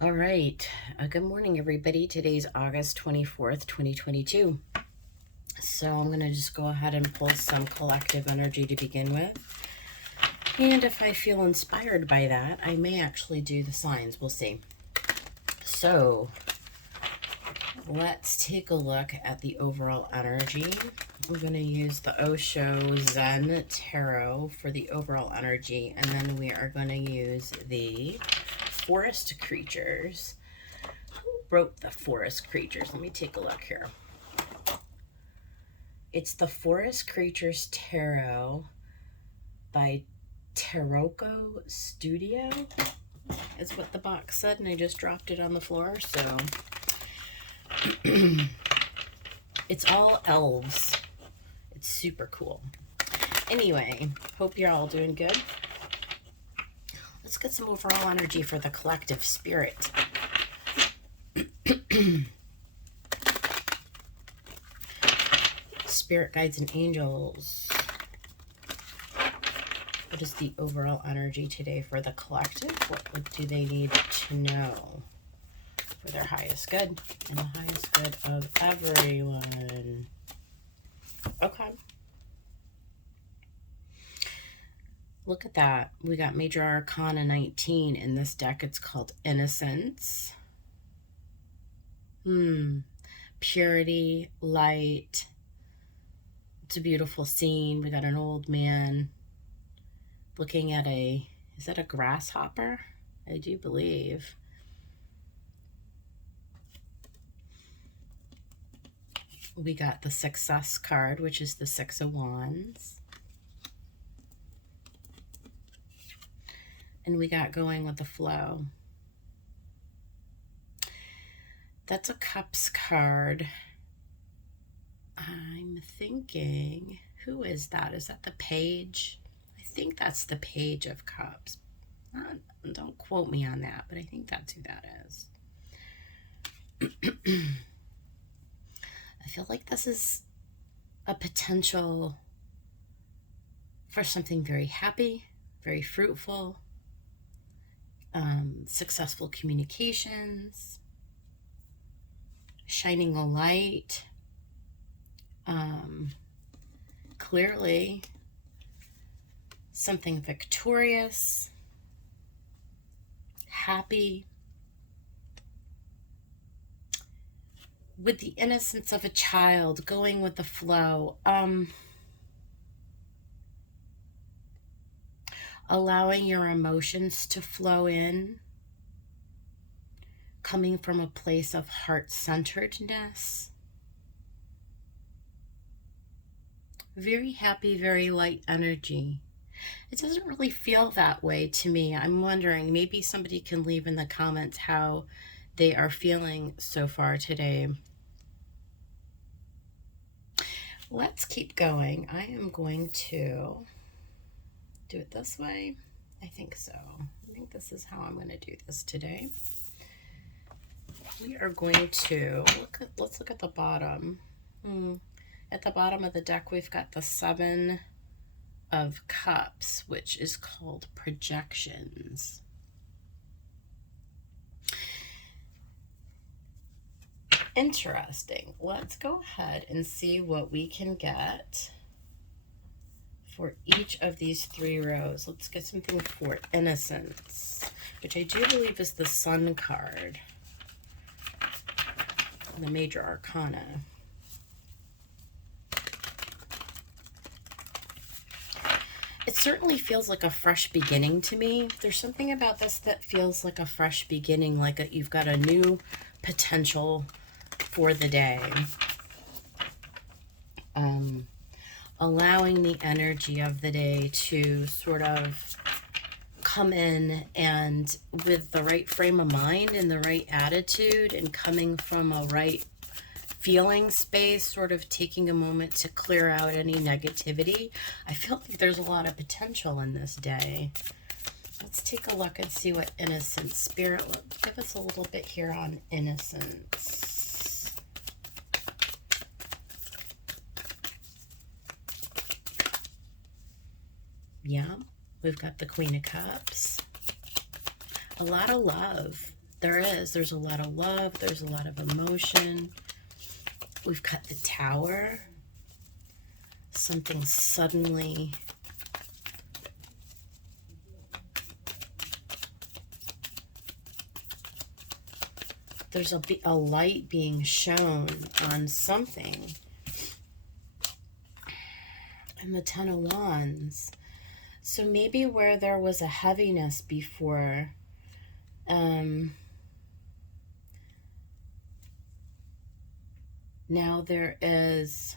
All right. Good morning, everybody. Today's August 24th, 2022. So I'm going to just go ahead and pull some collective energy to begin with. And if I feel inspired by that, I may actually do the signs. We'll see. So let's take a look at the overall energy. I'm going to use the Osho Zen Tarot for the overall energy. And then we are going to use the forest creatures. Who wrote the forest creatures? Let me take a look here. It's the Forest Creatures Tarot by Taroko Studio, is what the box said, and I just dropped it on the floor, so it's all elves. It's super cool. Anyway, hope you're all doing good. Let's get some overall energy for the collective spirit. Spirit guides and angels. What is the overall energy today for the collective? What do they need to know for their highest good and the highest good of everyone? Okay. Look at that. We got Major Arcana 19 in this deck. It's called Innocence. Purity, light. It's a beautiful scene. We got an old man looking at is that a grasshopper? I do believe. We got the Success card, which is the Six of Wands. And we got Going with the Flow. That's a Cups card. I'm thinking, who is that? Is that the Page? I think that's the Page of Cups. Don't quote me on that, but I think that's who that is. I feel like this is a potential for something very happy, very fruitful, successful communications, shining a light, clearly something victorious, happy, with the innocence of a child, going with the flow, allowing your emotions to flow in, coming from a place of heart-centeredness. Very happy, very light energy. It doesn't really feel that way to me. I'm wondering, maybe somebody can leave in the comments how they are feeling so far today. Let's keep going. I am going to do it this way. I think so. I think this is how I'm going to do this today. We are going to let's look at the bottom. At the bottom of the deck, we've got the Seven of Cups, which is called Projections. Interesting. Let's go ahead and see what we can get for each of these three rows. Let's get something for Innocence, which I do believe is the Sun card, the Major Arcana. It certainly feels like a fresh beginning to me. There's something about this that feels like a fresh beginning, like you've got a new potential for the day. Allowing the energy of the day to sort of come in, and with the right frame of mind and the right attitude, and coming from a right feeling space, sort of taking a moment to clear out any negativity. I feel like there's a lot of potential in this day. Let's take a look and see what Innocence Spirit, give us a little bit here on Innocence. Yeah, we've got the Queen of Cups. A lot of love. There's a lot of love. There's a lot of emotion. We've got the Tower. Something suddenly there's a light being shown on something. And the Ten of Wands. So maybe where there was a heaviness before, now there is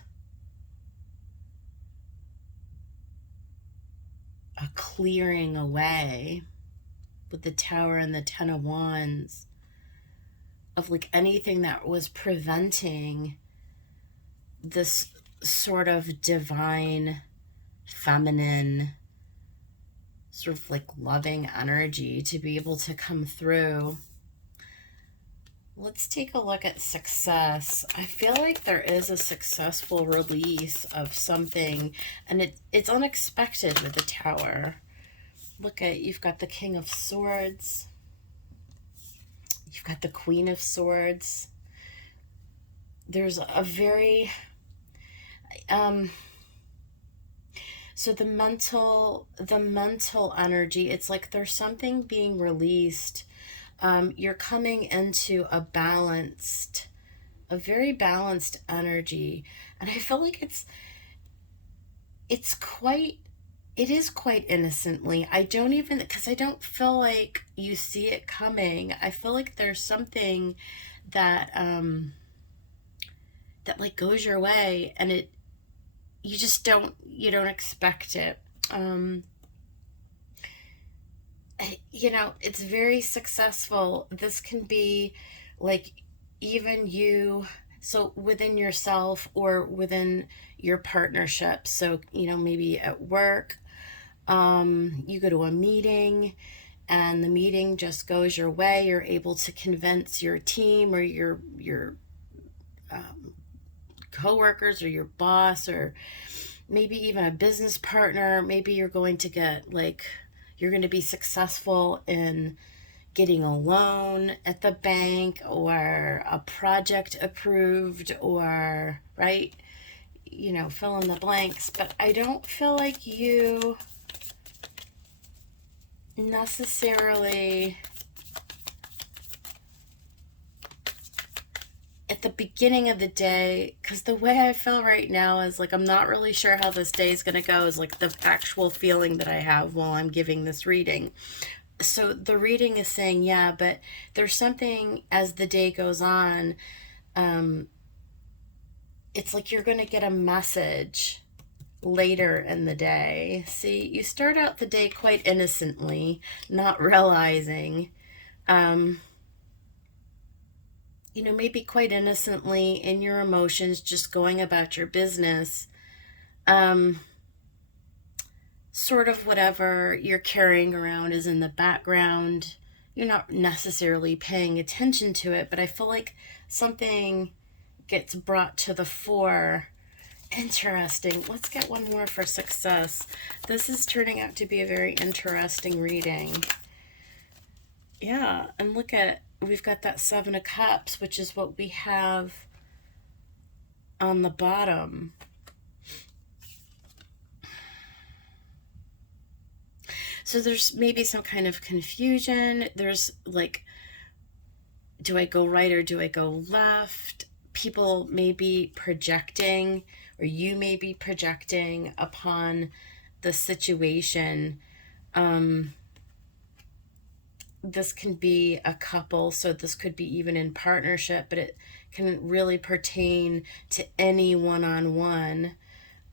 a clearing away with the Tower and the Ten of Wands of like anything that was preventing this sort of divine, feminine, sort of like loving energy to be able to come through. Let's take a look at success. I feel like there is a successful release of something, and it's unexpected with the Tower. Look at, you've got the King of Swords. You've got the Queen of Swords. There's a very, so the mental energy, it's like there's something being released. You're coming into a very balanced energy. And I feel like it is quite innocently. I don't even, because I don't feel like you see it coming. I feel like there's something that, that like goes your way, and you don't expect it. It's very successful. This can be like even you, so within yourself or within your partnership. So, maybe at work, you go to a meeting and the meeting just goes your way. You're able to convince your team or your coworkers or your boss, or maybe even a business partner. Maybe you're going to be successful in getting a loan at the bank or a project approved, or right, fill in the blanks. But I don't feel like you necessarily at the beginning of the day, because the way I feel right now is like I'm not really sure how this day is going to go, is like the actual feeling that I have while I'm giving this reading. So the reading is saying, yeah, but there's something as the day goes on, it's like you're going to get a message later in the day. See, you start out the day quite innocently, not realizing, maybe quite innocently in your emotions, just going about your business, sort of whatever you're carrying around is in the background. You're not necessarily paying attention to it, but I feel like something gets brought to the fore. Interesting. Let's get one more for success. This is turning out to be a very interesting reading. Yeah, and look at, we've got that Seven of Cups, which is what we have on the bottom. So there's maybe some kind of confusion. There's like, do I go right or do I go left? People may be projecting, or you may be projecting upon the situation. This can be a couple, so this could be even in partnership, but it can really pertain to any one-on-one.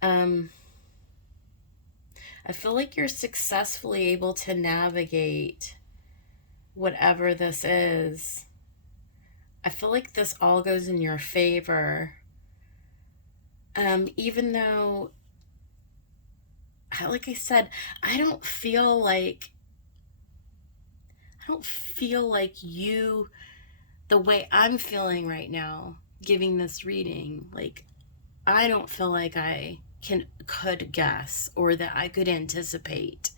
I feel like you're successfully able to navigate whatever this is. I feel like this all goes in your favor. Even though, like I said, I don't feel like you, the way I'm feeling right now, giving this reading, like, I don't feel like I could guess or that I could anticipate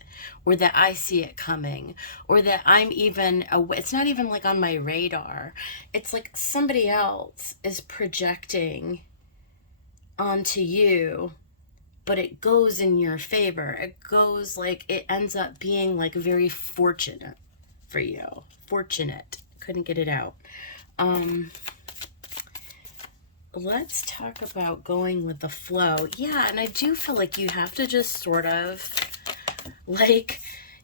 or that I see it coming, or that I'm even, it's not even like on my radar. It's like somebody else is projecting onto you, but it goes in your favor. It goes like, it ends up being like very fortunate for you. Fortunate. Couldn't get it out. Let's talk about going with the flow. Yeah, and I do feel like you have to just sort of like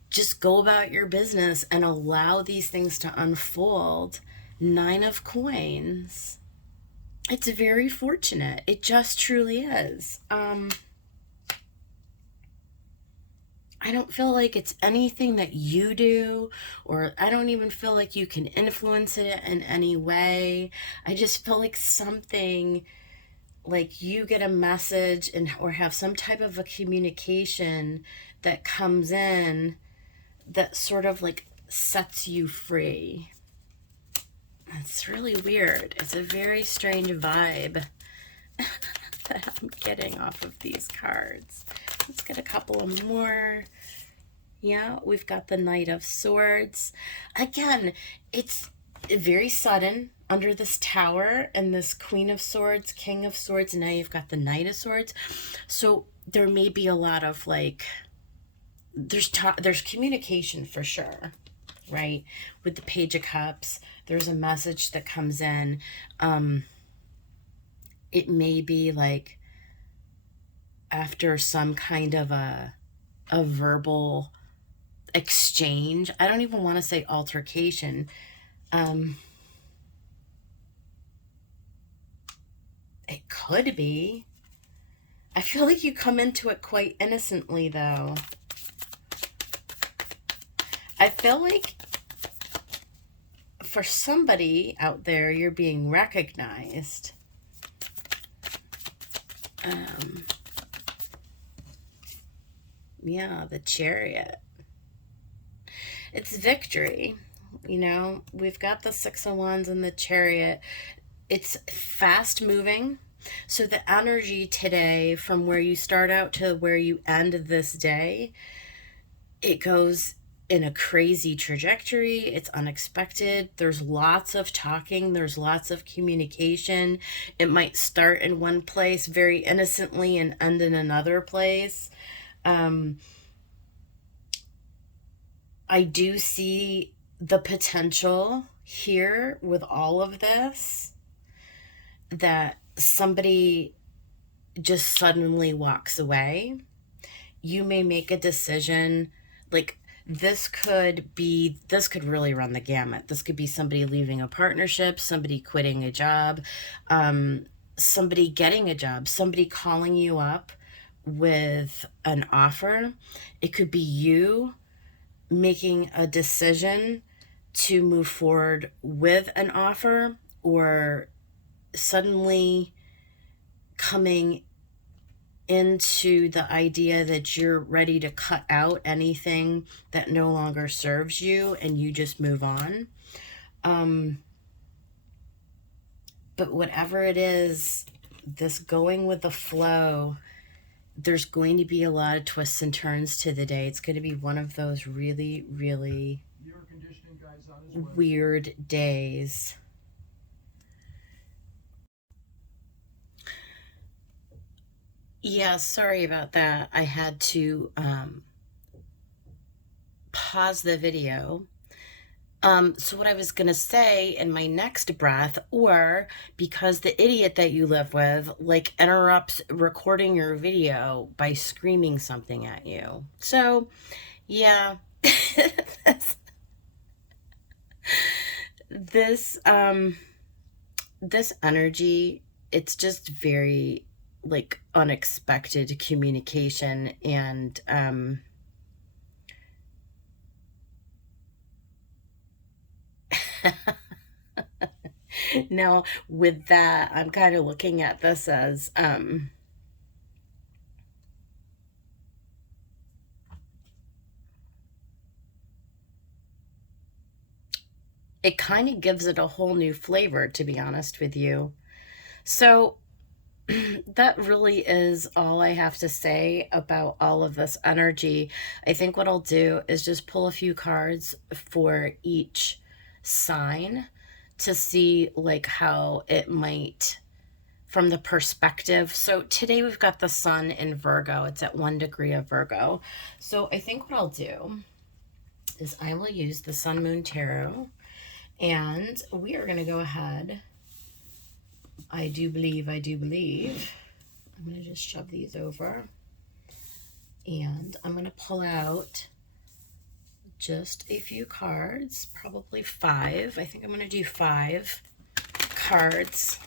just go about your business and allow these things to unfold. 9 of Coins. It's very fortunate. It just truly is. I don't feel like it's anything that you do, or I don't even feel like you can influence it in any way. I just feel like something, like you get a message and or have some type of a communication that comes in that sort of like sets you free. It's really weird. It's a very strange vibe that I'm getting off of these cards. Let's get a couple of more. Yeah, we've got the Knight of Swords. Again, it's very sudden under this Tower and this Queen of Swords, King of Swords, and now you've got the Knight of Swords. So there may be a lot of like, there's communication for sure, right? With the Page of Cups, there's a message that comes in. It may be like after some kind of a verbal exchange. I don't even want to say altercation. It could be. I feel like you come into it quite innocently, though. I feel like for somebody out there, you're being recognized. Yeah, the Chariot. It's victory. You know, we've got the 6 of Wands and the Chariot. It's fast moving. So the energy today, from where you start out to where you end this day, it goes in a crazy trajectory. It's unexpected. There's lots of talking. There's lots of communication. It might start in one place very innocently and end in another place. I do see the potential here with all of this, that somebody just suddenly walks away. You may make a decision, like this could really run the gamut. This could be somebody leaving a partnership, somebody quitting a job, somebody getting a job, somebody calling you up with an offer. It could be you making a decision to move forward with an offer, or suddenly coming into the idea that you're ready to cut out anything that no longer serves you and you just move on. But whatever it is, this going with the flow, there's going to be a lot of twists and turns to the day. It's going to be one of those really, really weird days. Yeah, sorry about that. I had to pause the video. So what I was going to say in my next breath, or because the idiot that you live with like interrupts recording your video by screaming something at you. So yeah, this energy, it's just very like unexpected communication, and now with that, I'm kind of looking at this as it kind of gives it a whole new flavor, to be honest with you. So that really is all I have to say about all of this energy. I think what I'll do is just pull a few cards for each sign to see like how it might from the perspective. So today we've got the sun in Virgo. It's at 1 degree of Virgo. So I think what I'll do is I will use the Sun Moon Tarot, and we are going to go ahead. I do believe. I'm going to just shove these over, and I'm going to pull out just a few cards, probably 5. I think I'm going to do 5 cards.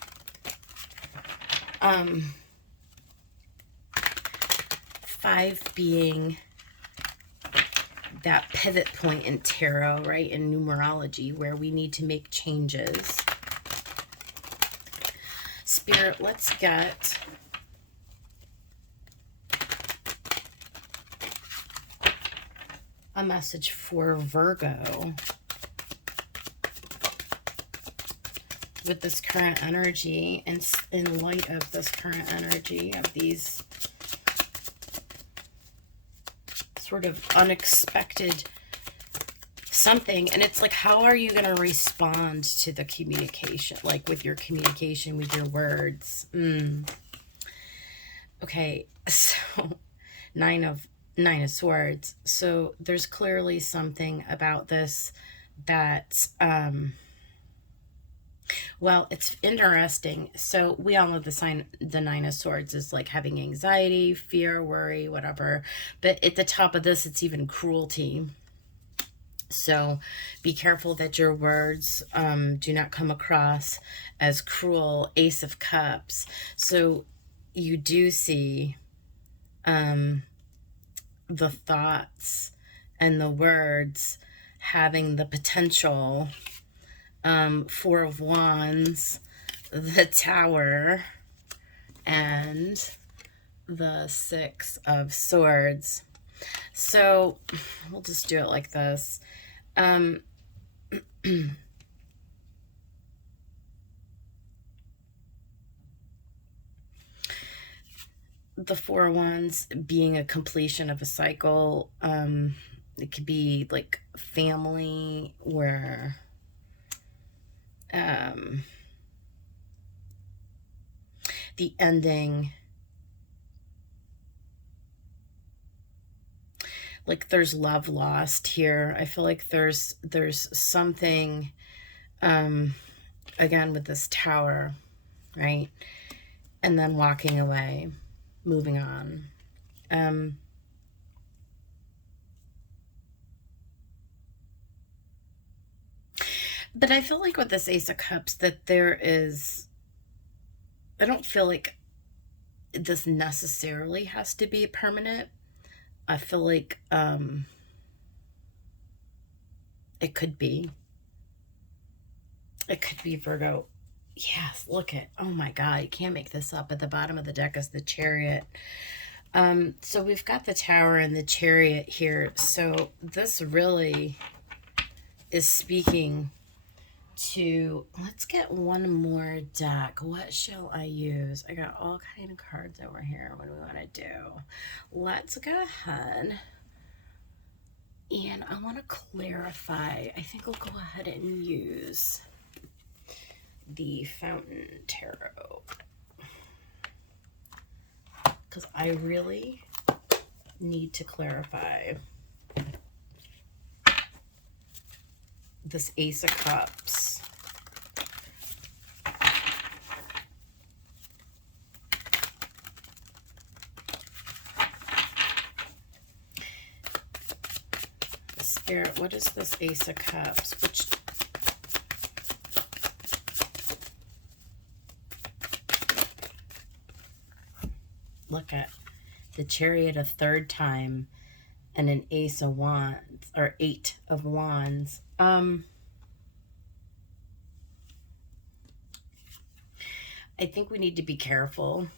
5 being that pivot point in tarot, right, in numerology, where we need to make changes. Spirit, let's get a message for Virgo with this current energy, and in light of this current energy of these sort of unexpected something. And it's like, how are you going to respond to the communication, like with your communication, with your words? Okay, so nine of swords. So there's clearly something about this that well, it's interesting. So we all know the 9 of swords is like having anxiety, fear, worry, whatever. But at the top of this, it's even cruelty. So be careful that your words do not come across as cruel. Ace of Cups. So you do see the thoughts and the words having the potential. 4 of Wands, the Tower, and the 6 of Swords. So we'll just do it like this. The 4 of Wands being a completion of a cycle. It could be like family, where the ending, like there's love lost here. I feel like there's something again with this Tower, right? And then walking away, moving on. But I feel like with this Ace of Cups that there is, I don't feel like this necessarily has to be permanent. I feel like it could be. It could be Virgo. Yes, look at, oh my God, you can't make this up. At the bottom of the deck is the Chariot. So we've got the Tower and the Chariot here. So this really is speaking to, let's get one more deck. What shall I use? I got all kind of cards over here. What do we want to do? Let's go ahead, and I want to clarify. I think I'll go ahead and use the Fountain Tarot, because I really need to clarify this Ace of Cups. Spirit, what is this Ace of Cups? Which, look at the Chariot a 3rd time and an Ace of Wands, or 8 of Wands. I think we need to be careful.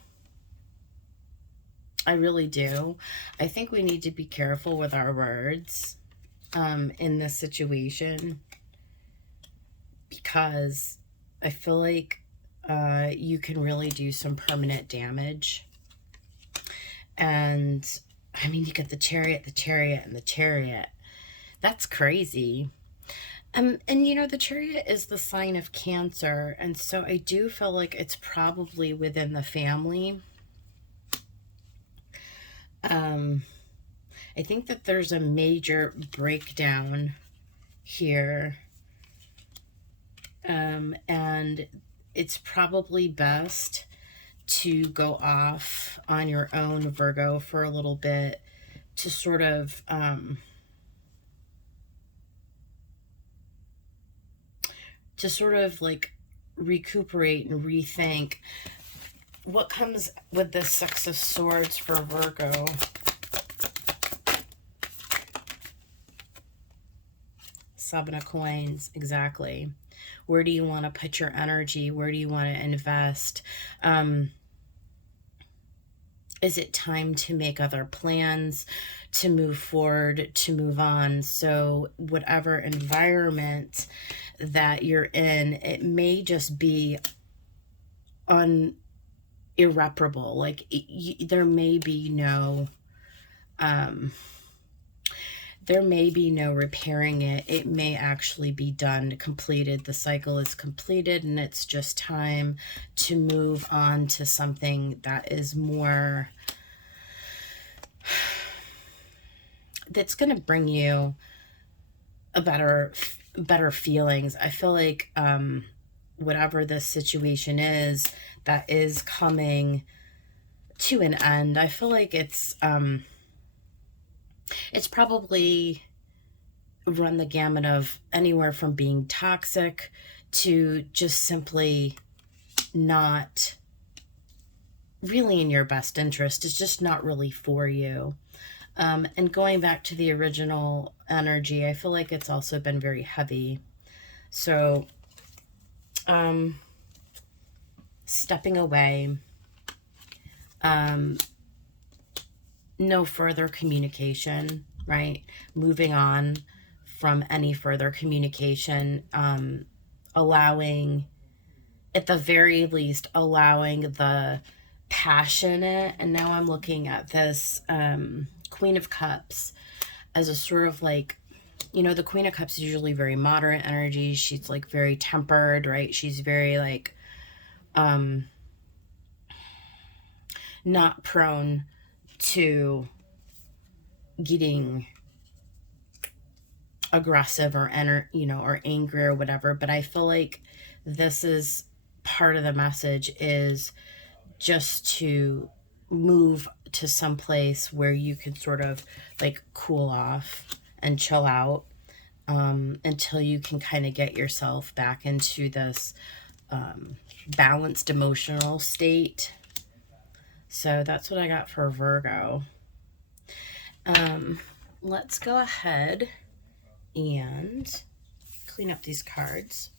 I really do. I think we need to be careful with our words in this situation, because I feel like you can really do some permanent damage. And I mean, you get the Chariot, and the Chariot. That's crazy. And you know, the Chariot is the sign of Cancer, and so I do feel like it's probably within the family. I think that there's a major breakdown here. And it's probably best to go off on your own, Virgo, for a little bit to sort of like recuperate and rethink. What comes with the Six of Swords for Virgo? Seven of Coins, exactly. Where do you want to put your energy? Where do you want to invest? Is it time to make other plans, to move forward, to move on? So whatever environment that you're in, it may just be irreparable. Like there may be no repairing it. It may actually be done, completed. The cycle is completed, and it's just time to move on to something that is more, that's going to bring you a better feelings. I feel like whatever this situation is that is coming to an end, I feel like it's probably run the gamut of anywhere from being toxic to just simply not really in your best interest. It's just not really for you. And going back to the original energy, I feel like it's also been very heavy. So, stepping away, no further communication, right? Moving on from any further communication, allowing, at the very least, allowing the passionate, and now I'm looking at this Queen of Cups as a sort of like, you know, the Queen of Cups is usually very moderate energy. She's like very tempered, right? She's very like not prone to getting aggressive or or angry or whatever. But I feel like this is part of the message, is just to move to some place where you can sort of like cool off and chill out until you can kind of get yourself back into this balanced emotional state. So that's what I got for Virgo. Let's go ahead and clean up these cards,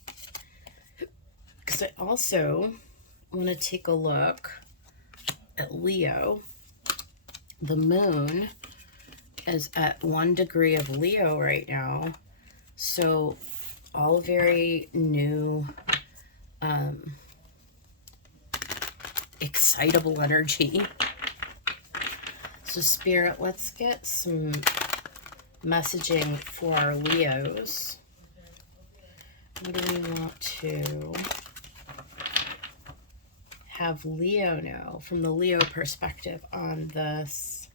because I also want to take a look at Leo. The moon is at 1 degree of Leo right now, so all very new, excitable energy. So Spirit, let's get some messaging for our Leos. What do we want to have Leo know from the Leo perspective on this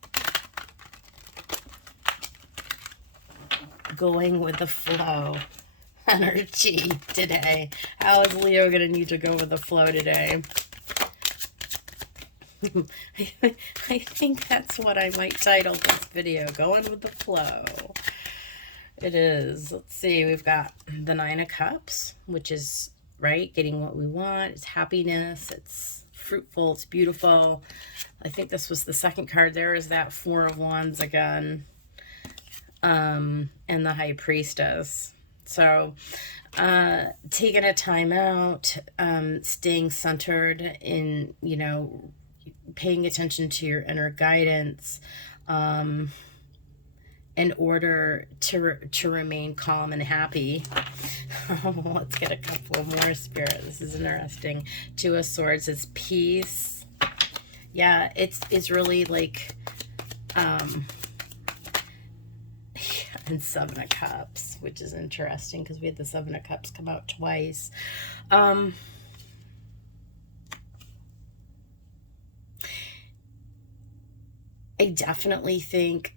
going with the flow energy today? How is Leo going to need to go with the flow today? I think that's what I might title this video, Going with the Flow. It is. Let's see, we've got the 9 of Cups, which is, right, getting what we want. It's happiness, it's fruitful, it's beautiful. I think this was the second card. There is that 4 of Wands again, and the High Priestess. So taking a time out, staying centered in, you know, paying attention to your inner guidance, and in order to remain calm and happy. Let's get a couple more, Spirit. This is interesting. Two of Swords is peace. Yeah, it's really like, and Seven of Cups, which is interesting because we had the Seven of Cups come out twice. I definitely think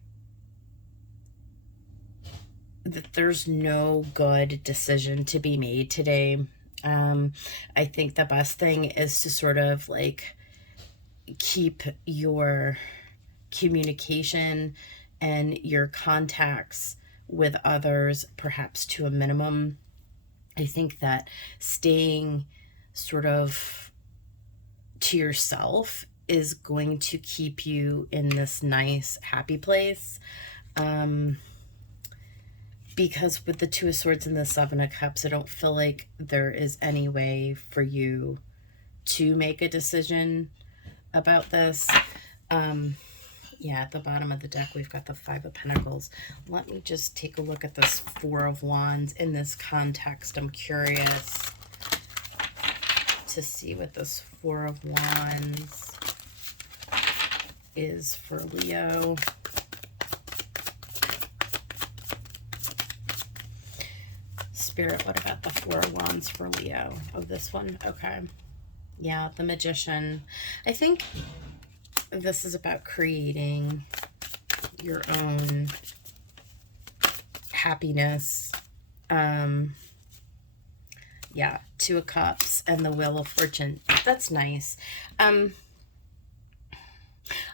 that there's no good decision to be made today. I think the best thing is to sort of like keep your communication and your contacts with others perhaps to a minimum. I think that staying sort of to yourself is going to keep you in this nice, happy place. Because with the Two of Swords and the Seven of Cups, I don't feel like there is any way for you to make a decision about this. Yeah, at the bottom of the deck, we've got the Five of Pentacles. Let me just take a look at this Four of Wands in this context. I'm curious to see what this Four of Wands is for Leo. Spirit, what about the Four of Wands for Leo? Oh, this one? Okay. Yeah, the Magician. I think this is about creating your own happiness. Yeah, Two of Cups and the Wheel of Fortune. That's nice.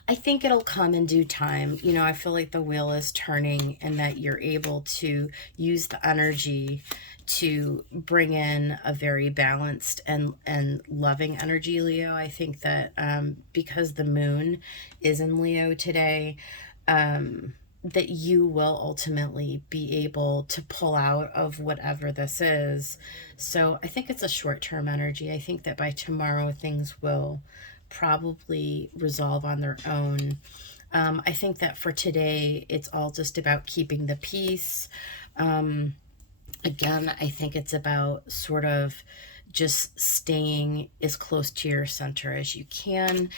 I think it'll come in due time. You know, I feel like the wheel is turning and that you're able to use the energy to bring in a very balanced and loving energy, Leo. I think that because the moon is in Leo today, that you will ultimately be able to pull out of whatever this is. So I think it's a short-term energy. I think that by tomorrow things will probably resolve on their own. I think that for today, it's all just about keeping the peace. Again, I think it's about sort of just staying as close to your center as you can,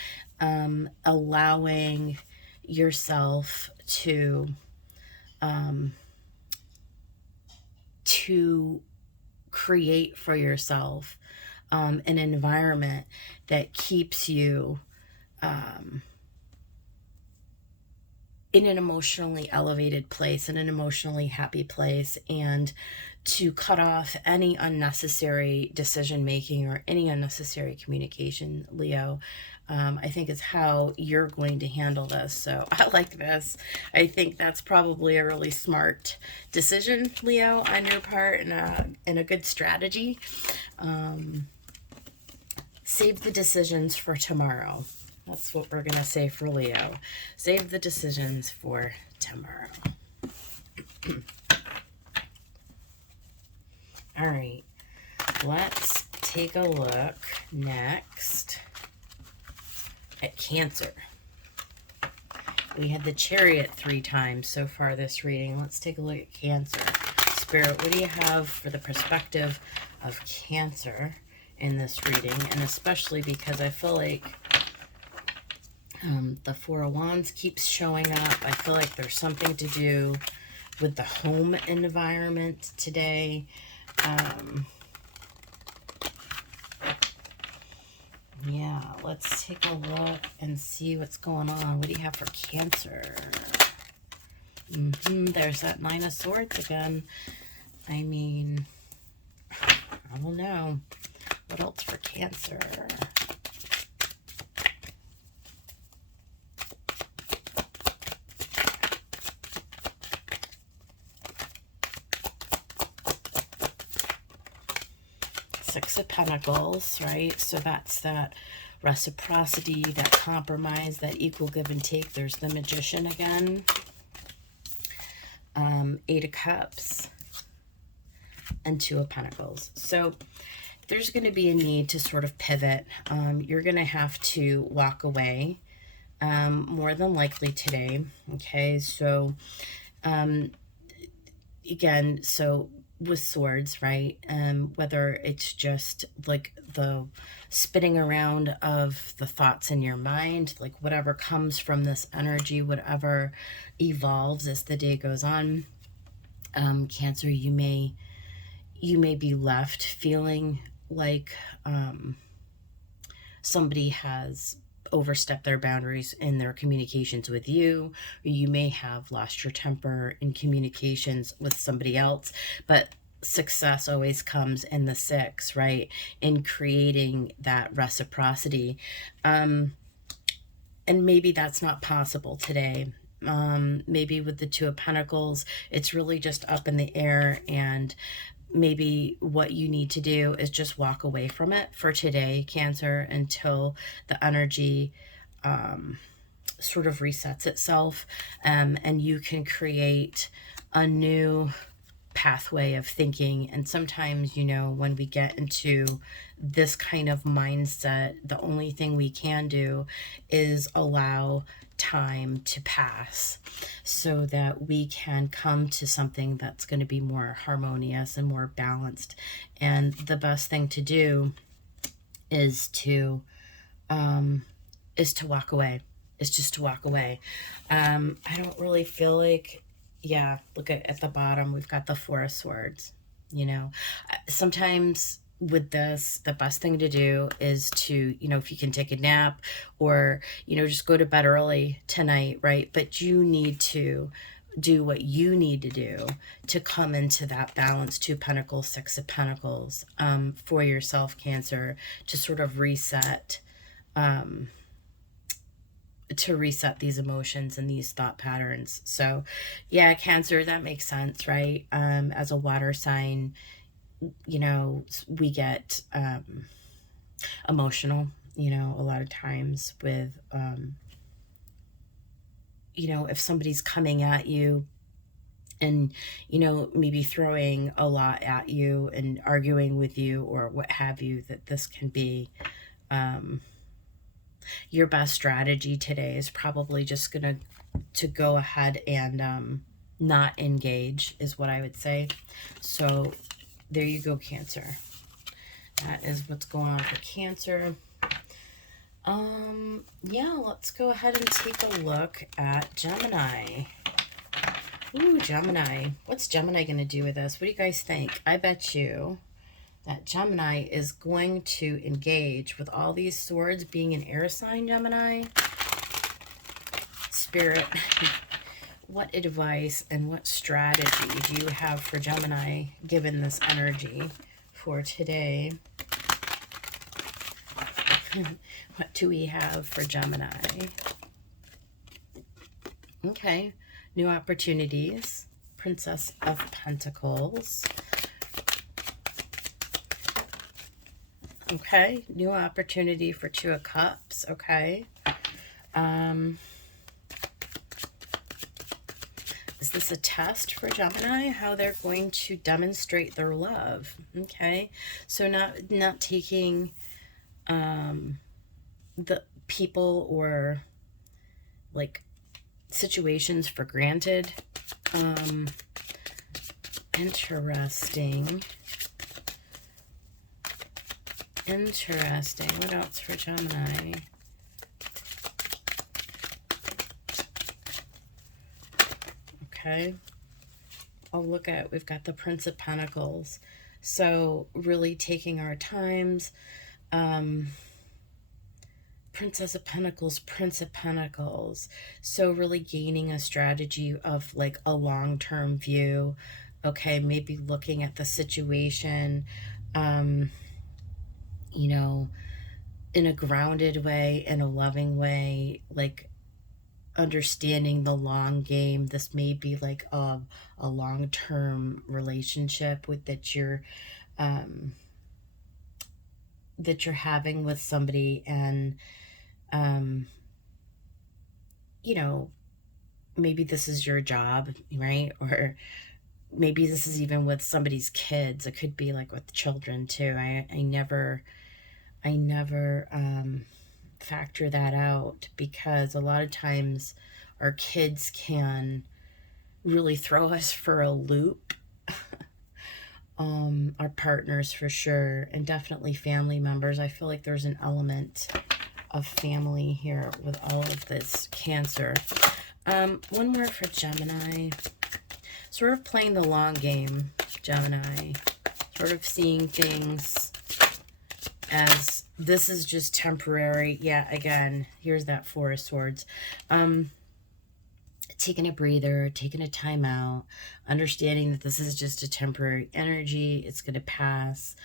allowing yourself to create for yourself an environment that keeps you in an emotionally elevated place, in an emotionally happy place, and to cut off any unnecessary decision making or any unnecessary communication, Leo. I think is how you're going to handle this. So I like this. I think that's probably a really smart decision, Leo, on your part, and a good strategy. Save the decisions for tomorrow. That's what we're going to say for Leo. Save the decisions for tomorrow. All right. Let's take a look next at Cancer. We had the Chariot 3 times so far this reading. Let's take a look at Cancer. Spirit, what do you have for the perspective of Cancer in this reading? And especially because I feel like the Four of Wands keeps showing up. I feel like there's something to do with the home environment today. Yeah, let's take a look and see what's going on. What do you have for Cancer? There's that Nine of Swords again. I mean, I don't know. What else for Cancer? Six of Pentacles, right? So that's that reciprocity, that compromise, that equal give and take. There's the Magician again. Eight of Cups and Two of Pentacles. So there's going to be a need to sort of pivot. You're going to have to walk away more than likely today. Okay, so Again, so with swords, right? Whether it's just like the spinning around of the thoughts in your mind, like whatever comes from this energy, whatever evolves as the day goes on. Cancer, you may be left feeling like somebody has overstepped their boundaries in their communications with you, or you may have lost your temper in communications with somebody else. But success always comes in the six, right? In creating that reciprocity. And maybe that's not possible today. Maybe with the Two of Pentacles, it's really just up in the air, and maybe what you need to do is just walk away from it for today, Cancer, until the energy sort of resets itself, and you can create a new pathway of thinking. And sometimes, you know, when we get into this kind of mindset, the only thing we can do is allow time to pass so that we can come to something that's going to be more harmonious and more balanced. And the best thing to do is to walk away. It's just to walk away. I don't really feel like, yeah, look at the bottom, we've got the Four of Swords. You know, sometimes with this, the best thing to do is to, you know, if you can take a nap, or, you know, just go to bed early tonight, right? But you need to do what you need to do to come into that balance. Two Pentacles, Six of Pentacles, for yourself, Cancer, to sort of reset, these emotions and these thought patterns. So yeah, Cancer, that makes sense, right? As a water sign, you know, we get emotional, you know, a lot of times with, you know, if somebody's coming at you and, you know, maybe throwing a lot at you and arguing with you or what have you, that this can be, your best strategy today is probably just gonna to go ahead and not engage, is what I would say. So there you go, Cancer. That is what's going on for Cancer. Yeah, let's go ahead and take a look at Gemini. Ooh, Gemini. What's Gemini going to do with this? What do you guys think? I bet you that Gemini is going to engage with all these swords being an air sign, Gemini. Spirit, what advice and what strategy do you have for Gemini, given this energy for today? What do we have for Gemini? Okay, new opportunities. Princess of Pentacles. Okay, new opportunity for Two of Cups. Okay. Is this a test for Gemini? How they're going to demonstrate their love? Okay, so not taking the people or like situations for granted. Interesting. What else for Gemini? Okay. I'll look at, we've got the Prince of Pentacles. So really taking our times. Princess of Pentacles, Prince of Pentacles. So really gaining a strategy of like a long-term view. Okay, maybe looking at the situation, you know, in a grounded way, in a loving way, like understanding the long game. This may be like a long-term relationship with that you're having with somebody, and you know, maybe this is your job, right? Or maybe this is even with somebody's kids. It could be like with children too. I never factor that out, because a lot of times our kids can really throw us for a loop. Our partners for sure, and definitely family members. I feel like there's an element of family here with all of this Cancer. One more for Gemini. Sort of playing the long game, Gemini. Sort of seeing things as this is just temporary. Yeah, again, here's that Four of Swords. Taking a breather, taking a time out, understanding that this is just a temporary energy. It's going to pass.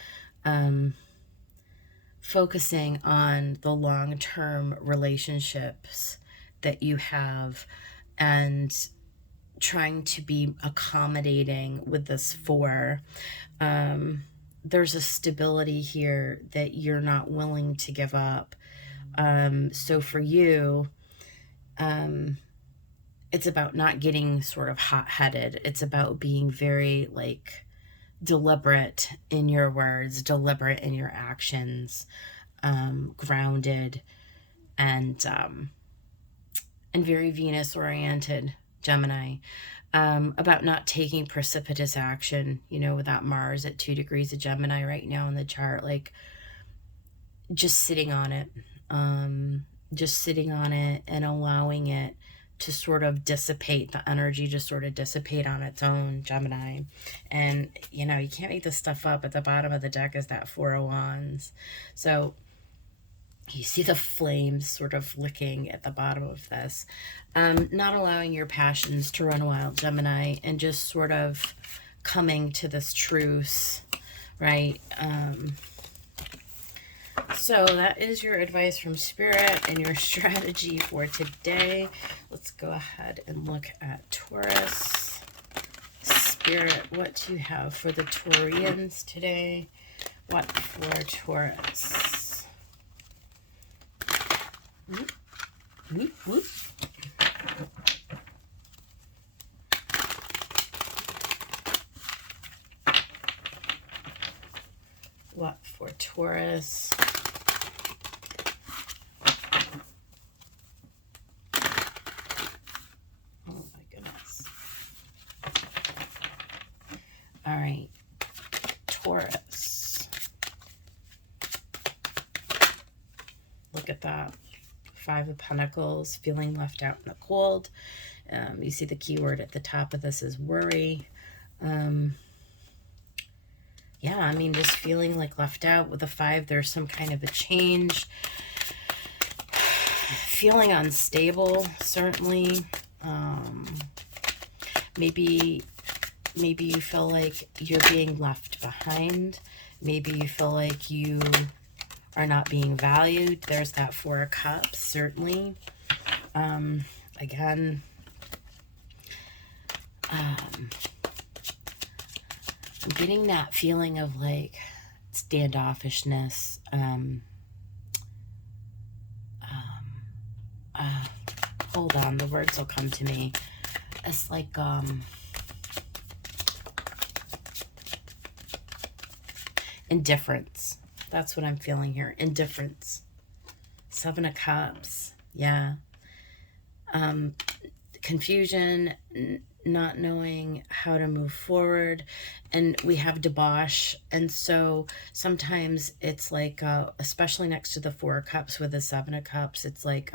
Focusing on the long-term relationships that you have and trying to be accommodating with this Four. There's a stability here that you're not willing to give up. So for you, it's about not getting sort of hot-headed. It's about being very, like, deliberate in your words, deliberate in your actions, grounded, and very Venus-oriented, Gemini. About not taking precipitous action, you know, with that Mars at 2 degrees of Gemini right now in the chart, like, just sitting on it. Just sitting on it and allowing it to sort of dissipate, the energy to sort of dissipate on its own, Gemini. And, you know, you can't make this stuff up. At the bottom of the deck is that Four of Wands. So you see the flames sort of licking at the bottom of this. Not allowing your passions to run wild, Gemini, and just sort of coming to this truce, right? So that is your advice from Spirit and your strategy for today. Let's go ahead and look at Taurus. Spirit, what do you have for the Taurians today? What for Taurus? Whoop, whoop, whoop. What for Taurus? Oh my goodness. All right, Taurus. Look at that. Five of Pentacles, feeling left out in the cold. You see the keyword at the top of this is worry. Yeah, I mean, just feeling like left out with a 5. There's some kind of a change. Feeling unstable, certainly. Maybe you feel like you're being left behind. Maybe you feel like you are not being valued. There's that Four of Cups, certainly. Again, I'm getting that feeling of like standoffishness. Hold on, the words will come to me. It's like indifference. That's what I'm feeling here. Indifference. Seven of Cups. Yeah. Confusion, not knowing how to move forward, and we have debauch. And so sometimes it's like, especially next to the Four of Cups with the Seven of Cups, it's like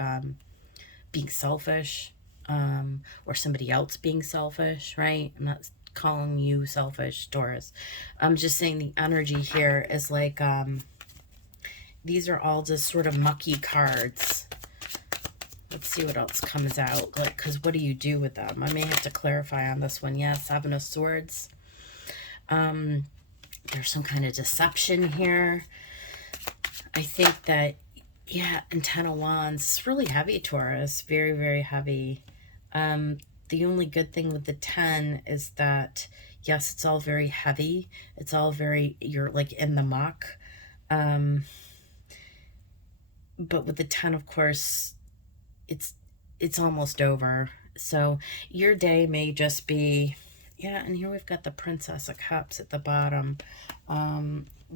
being selfish, or somebody else being selfish, right? I'm not calling you selfish, Taurus. I'm just saying the energy here is like, these are all just sort of mucky cards. Let's see what else comes out. Like, because what do you do with them? I may have to clarify on this one. Yeah, Seven of Swords. There's some kind of deception here. I think that, yeah, and Ten of Wands. It's really heavy, Taurus. Very, very heavy. The only good thing with the 10 is that, yes, it's all very heavy. It's all very, you're like in the muck. But with the 10, of course, it's almost over. So your day may just be, yeah, and here we've got the Princess of Cups at the bottom,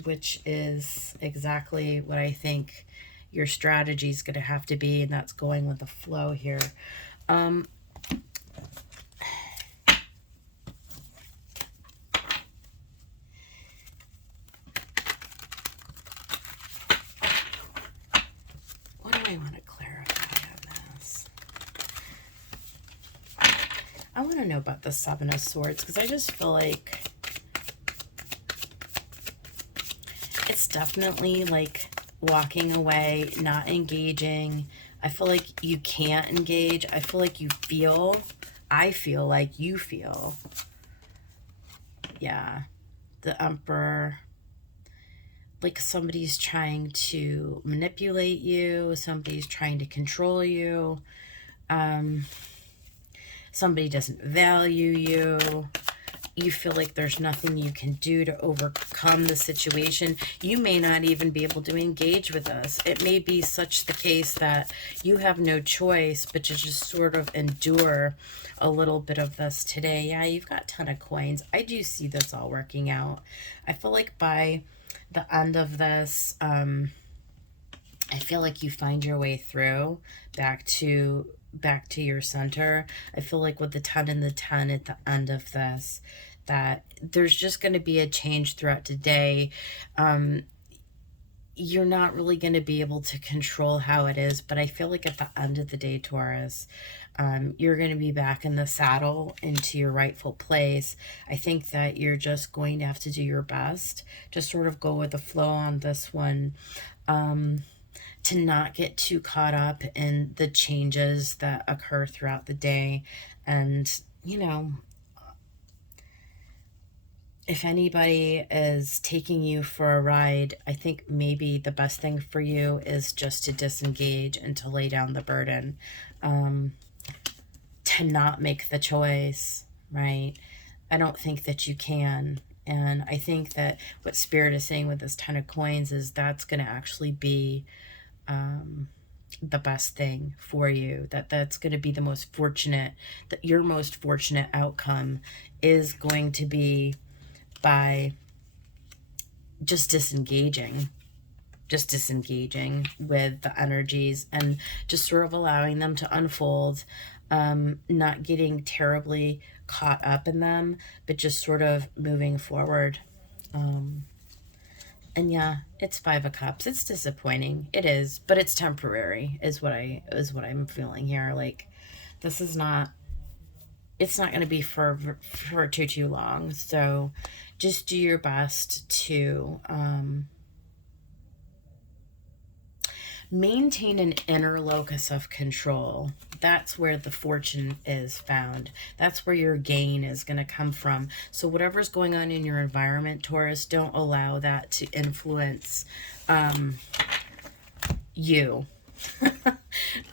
which is exactly what I think your strategy is going to have to be, and that's going with the flow here. I want to clarify on this? I want to know about the Seven of Swords, because I just feel like it's definitely like walking away, not engaging. I feel like you can't engage. I feel like I feel like you feel. Yeah. The Emperor. Like somebody's trying to manipulate you. Somebody's trying to control you. Somebody doesn't value you. You feel like there's nothing you can do to overcome the situation. You may not even be able to engage with us. It may be such the case that you have no choice but to just sort of endure a little bit of this today. Yeah, you've got a ton of coins. I do see this all working out. I feel like by the end of this, I feel like you find your way through back to your center. I feel like with the 10 and the 10 at the end of this, that there's just going to be a change throughout today. You're not really going to be able to control how it is, but I feel like at the end of the day, Taurus, you're going to be back in the saddle into your rightful place. I think that you're just going to have to do your best to sort of go with the flow on this one. To not get too caught up in the changes that occur throughout the day. And, you know, if anybody is taking you for a ride, I think maybe the best thing for you is just to disengage and to lay down the burden, to not make the choice, right? I don't think that you can. And I think that what Spirit is saying with this 10 of coins is that's going to actually be the best thing for you, that's going to be the most fortunate, that your most fortunate outcome is going to be by just disengaging with the energies and just sort of allowing them to unfold, not getting terribly caught up in them, but just sort of moving forward. And yeah, it's 5 of Cups. It's disappointing. It is, but it's temporary is what I'm feeling here. Like this is not, it's not going to be for too long. So just do your best to maintain an inner locus of control. That's where the fortune is found. That's where your gain is going to come from. So whatever's going on in your environment, Taurus, don't allow that to influence you.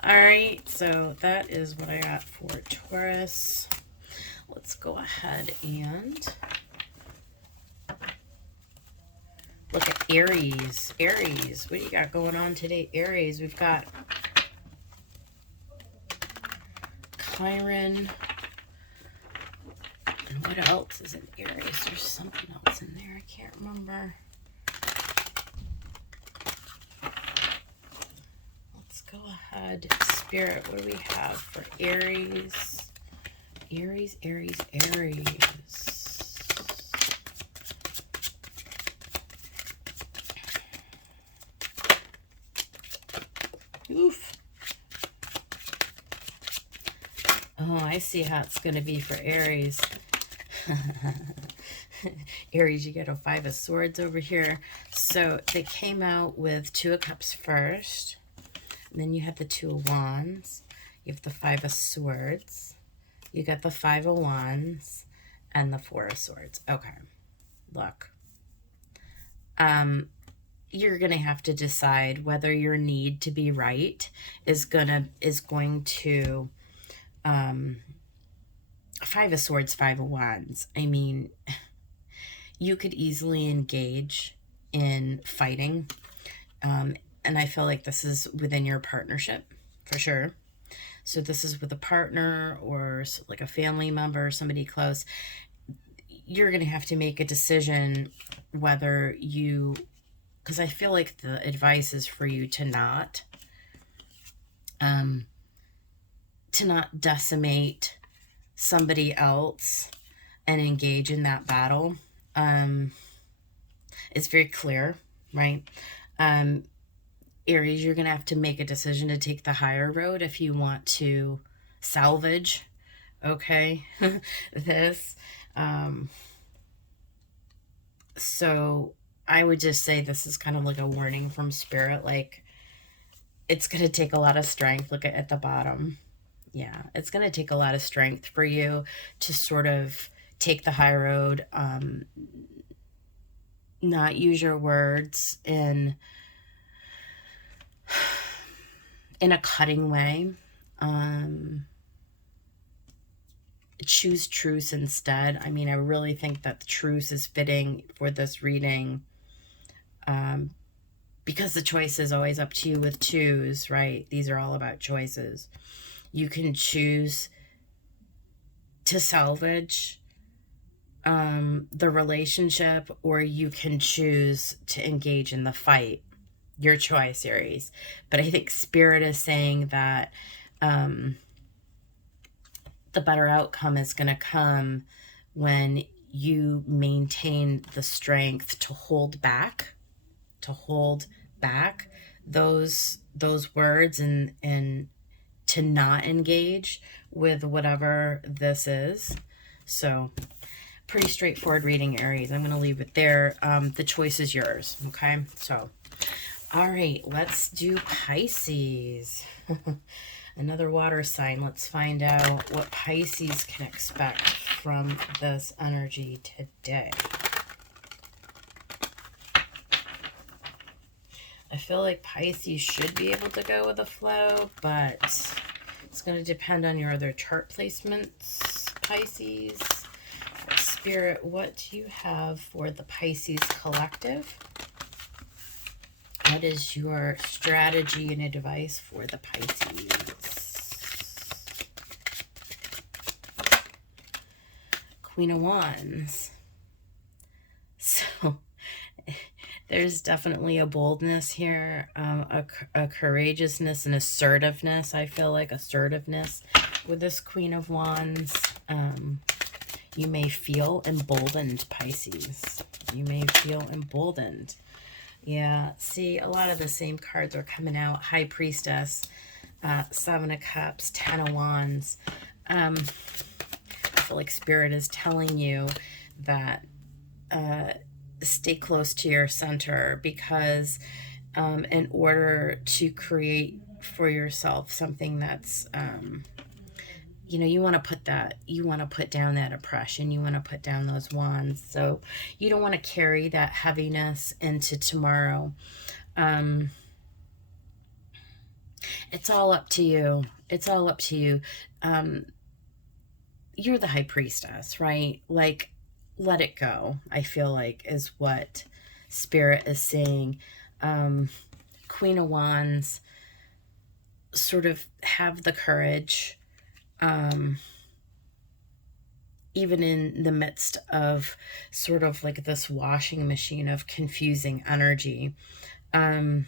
All right, so that is what I got for Taurus. Let's go ahead and look at Aries. Aries, what do you got going on today, Aries? We've got Chiron. And what else is in Aries? There's something else in there. I can't remember. Let's go ahead. Spirit, what do we have for Aries? Aries, Aries, Aries. Oof. Oh, I see how it's going to be for Aries. Aries, you get a 5 of Swords over here. So they came out with 2 of Cups first. And then you have the 2 of Wands. You have the 5 of Swords. You got the 5 of Wands and the 4 of Swords. Okay. Look. You're going to have to decide whether your need to be right is going to 5 of Swords, 5 of Wands. I mean, you could easily engage in fighting. And I feel like this is within your partnership for sure. So this is with a partner or like a family member, somebody close. You're going to have to make a decision whether you, because I feel like the advice is for you to not decimate somebody else and engage in that battle. It's very clear, right? Aries, you're going to have to make a decision to take the higher road if you want to salvage, okay, this. So I would just say this is kind of like a warning from Spirit. Like, it's going to take a lot of strength. Look at the bottom. Yeah, it's going to take a lot of strength for you to sort of take the high road, not use your words in a cutting way. Choose truce instead. I mean, I really think that the truce is fitting for this reading, because the choice is always up to you with choose, right? These are all about choices. You can choose to salvage the relationship, or you can choose to engage in the fight. Your choice, Aries. But I think Spirit is saying that the better outcome is going to come when you maintain the strength to hold back those words, and to not engage with whatever this is. So pretty straightforward reading, Aries. I'm going to leave it there. The choice is yours. Okay. So, all right, let's do Pisces. Another water sign. Let's find out what Pisces can expect from this energy today. I feel like Pisces should be able to go with the flow, but it's going to depend on your other chart placements, Pisces. Spirit, what do you have for the Pisces collective? What is your strategy and advice for the Pisces? Queen of Wands. So there's definitely a boldness here, a courageousness and assertiveness. I feel like assertiveness with this Queen of Wands. You may feel emboldened, Pisces. You may feel emboldened. Yeah, see, a lot of the same cards are coming out. High Priestess, Seven of Cups, Ten of Wands. I feel like Spirit is telling you that stay close to your center, because in order to create for yourself something that's you know, you want to put down that oppression, you want to put down those wands, so you don't want to carry that heaviness into tomorrow. It's all up to you. It's all up to you. You're the High Priestess, right? Like, let it go, I feel like, is what Spirit is saying. Queen of Wands, sort of have the courage, even in the midst of sort of like this washing machine of confusing energy, to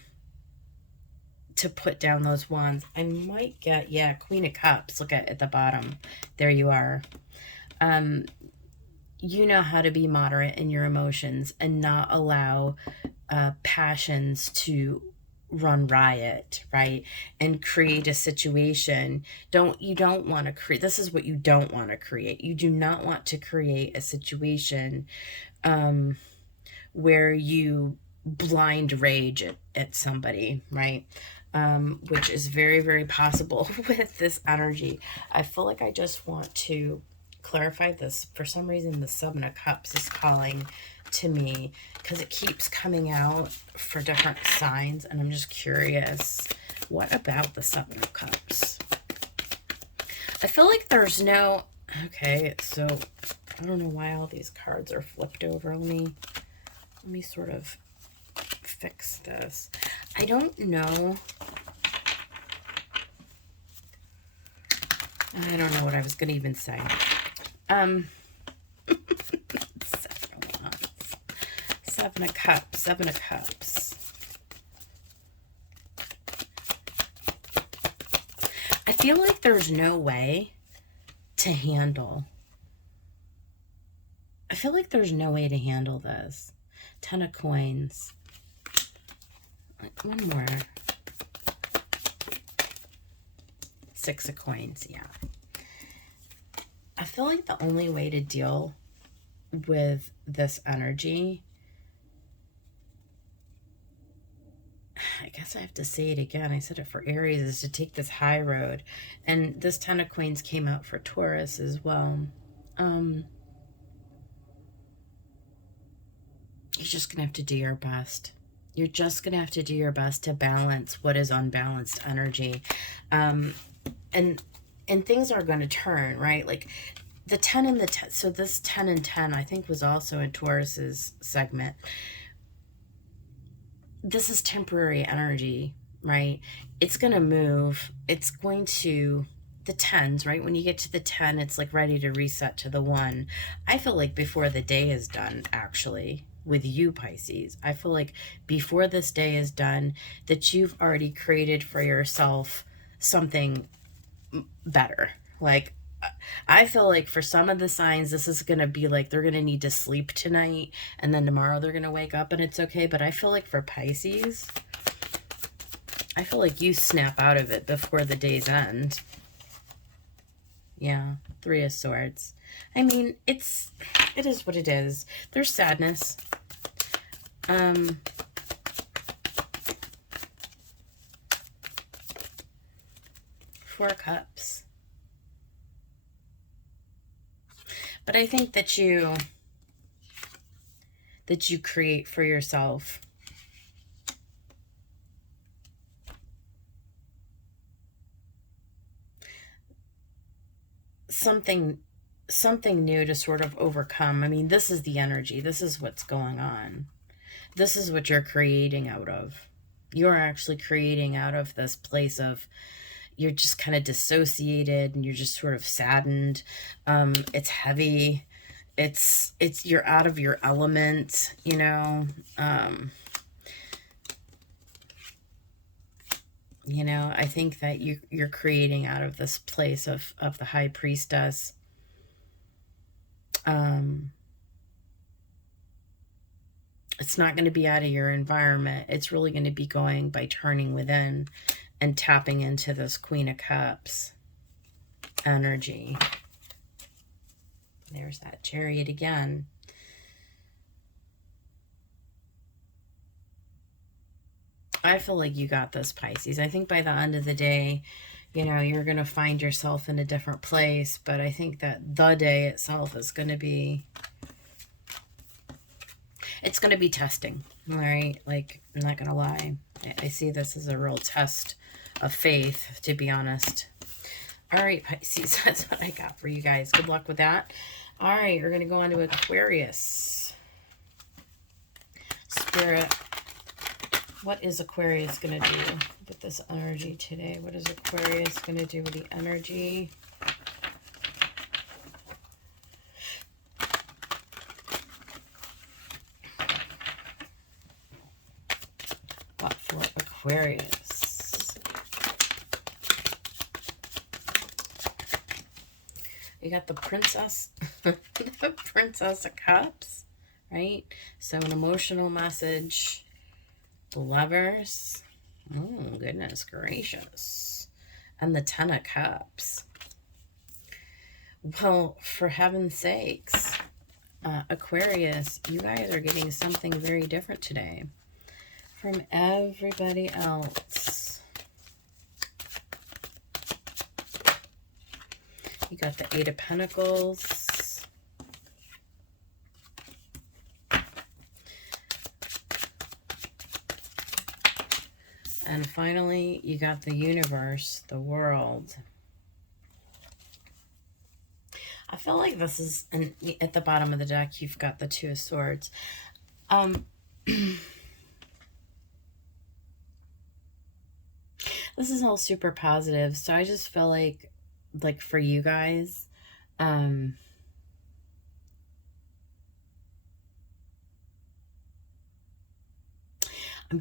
put down those wands. I might get, yeah, Queen of Cups. Look at the bottom. There you are. You know how to be moderate in your emotions and not allow passions to run riot, right? And create a situation. You don't want to create, this is what you don't want to create. You do not want to create a situation where you blind rage at somebody, right? Which is very, very possible with this energy. I feel like I just want to clarify this. For some reason, the Seven of Cups is calling to me, because it keeps coming out for different signs, and I'm just curious, what about the Seven of Cups? I feel like there's no, okay, so I don't know why all these cards are flipped over. Let me sort of fix this. I don't know. I don't know what I was going to even say. Seven of Cups, Seven of Cups. I feel like there's no way to handle. I feel like there's no way to handle this. Ten of Coins. One more. Six of Coins, yeah. I feel like the only way to deal with this energy, I guess I have to say it again, I said it for Aries, is to take this high road. And this Ten of Coins came out for Taurus as well. You're just going to have to do your best. You're just going to have to do your best to balance what is unbalanced energy. And things are going to turn, right? Like the 10 and the 10. So this 10 and 10, I think, was also in Taurus's segment. This is temporary energy, right? It's going to move. It's going to, the 10s, right? When you get to the 10, it's like ready to reset to the 1. I feel like before the day is done, actually, with you, Pisces, I feel like before this day is done, that you've already created for yourself something better. Like, I feel like for some of the signs, this is going to be like they're going to need to sleep tonight, and then tomorrow they're going to wake up and it's okay. But I feel like for Pisces, I feel like you snap out of it before the day's end. Yeah, Three of Swords. I mean, it is what it is. There's sadness. Four of Cups. But I think that you create for yourself something new to sort of overcome. I mean, this is the energy. This is what's going on. This is what you're creating out of. You're actually creating out of this place of, you're just kind of dissociated and you're just sort of saddened. It's heavy. It's you're out of your element, you know. You know, I think that you're creating out of this place of the High Priestess. It's not going to be out of your environment. It's really going to be going by turning within and tapping into this Queen of Cups energy. There's that Chariot again. I feel like you got this, Pisces. I think by the end of the day, you know, you're going to find yourself in a different place. But I think that the day itself is going to be, it's going to be testing, all right? Like, I'm not going to lie. I see this as a real test of faith, to be honest. All right, Pisces, that's what I got for you guys. Good luck with that. All right, we're going to go on to Aquarius. Spirit, what is Aquarius going to do with this energy today? What is Aquarius going to do with the energy? What for Aquarius? You got the Princess, the Princess of Cups, right? So an emotional message. The Lovers. Oh, goodness gracious. And the Ten of Cups. Well, for heaven's sakes, Aquarius, you guys are getting something very different today from everybody else. You got the Eight of Pentacles. And finally, you got the Universe, the World. I feel like this is, and at the bottom of the deck, you've got the Two of Swords. This is all super positive, so I just feel like for you guys, I'm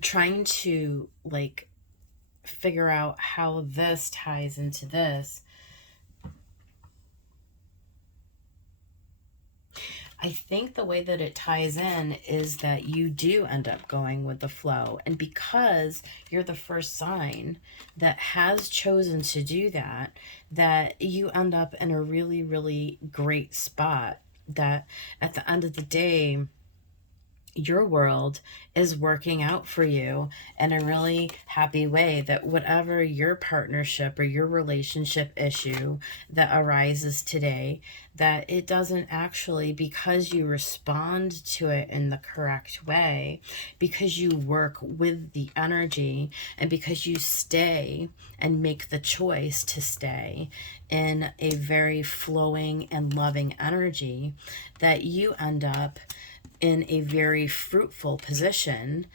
trying to like figure out how this ties into this. I think the way that it ties in is that you do end up going with the flow. And because you're the first sign that has chosen to do that, that you end up in a really, really great spot, that at the end of the day, your world is working out for you in a really happy way, that whatever your partnership or your relationship issue that arises today, that it doesn't actually, because you respond to it in the correct way, because you work with the energy, and because you stay and make the choice to stay in a very flowing and loving energy, that you end up in a very fruitful position.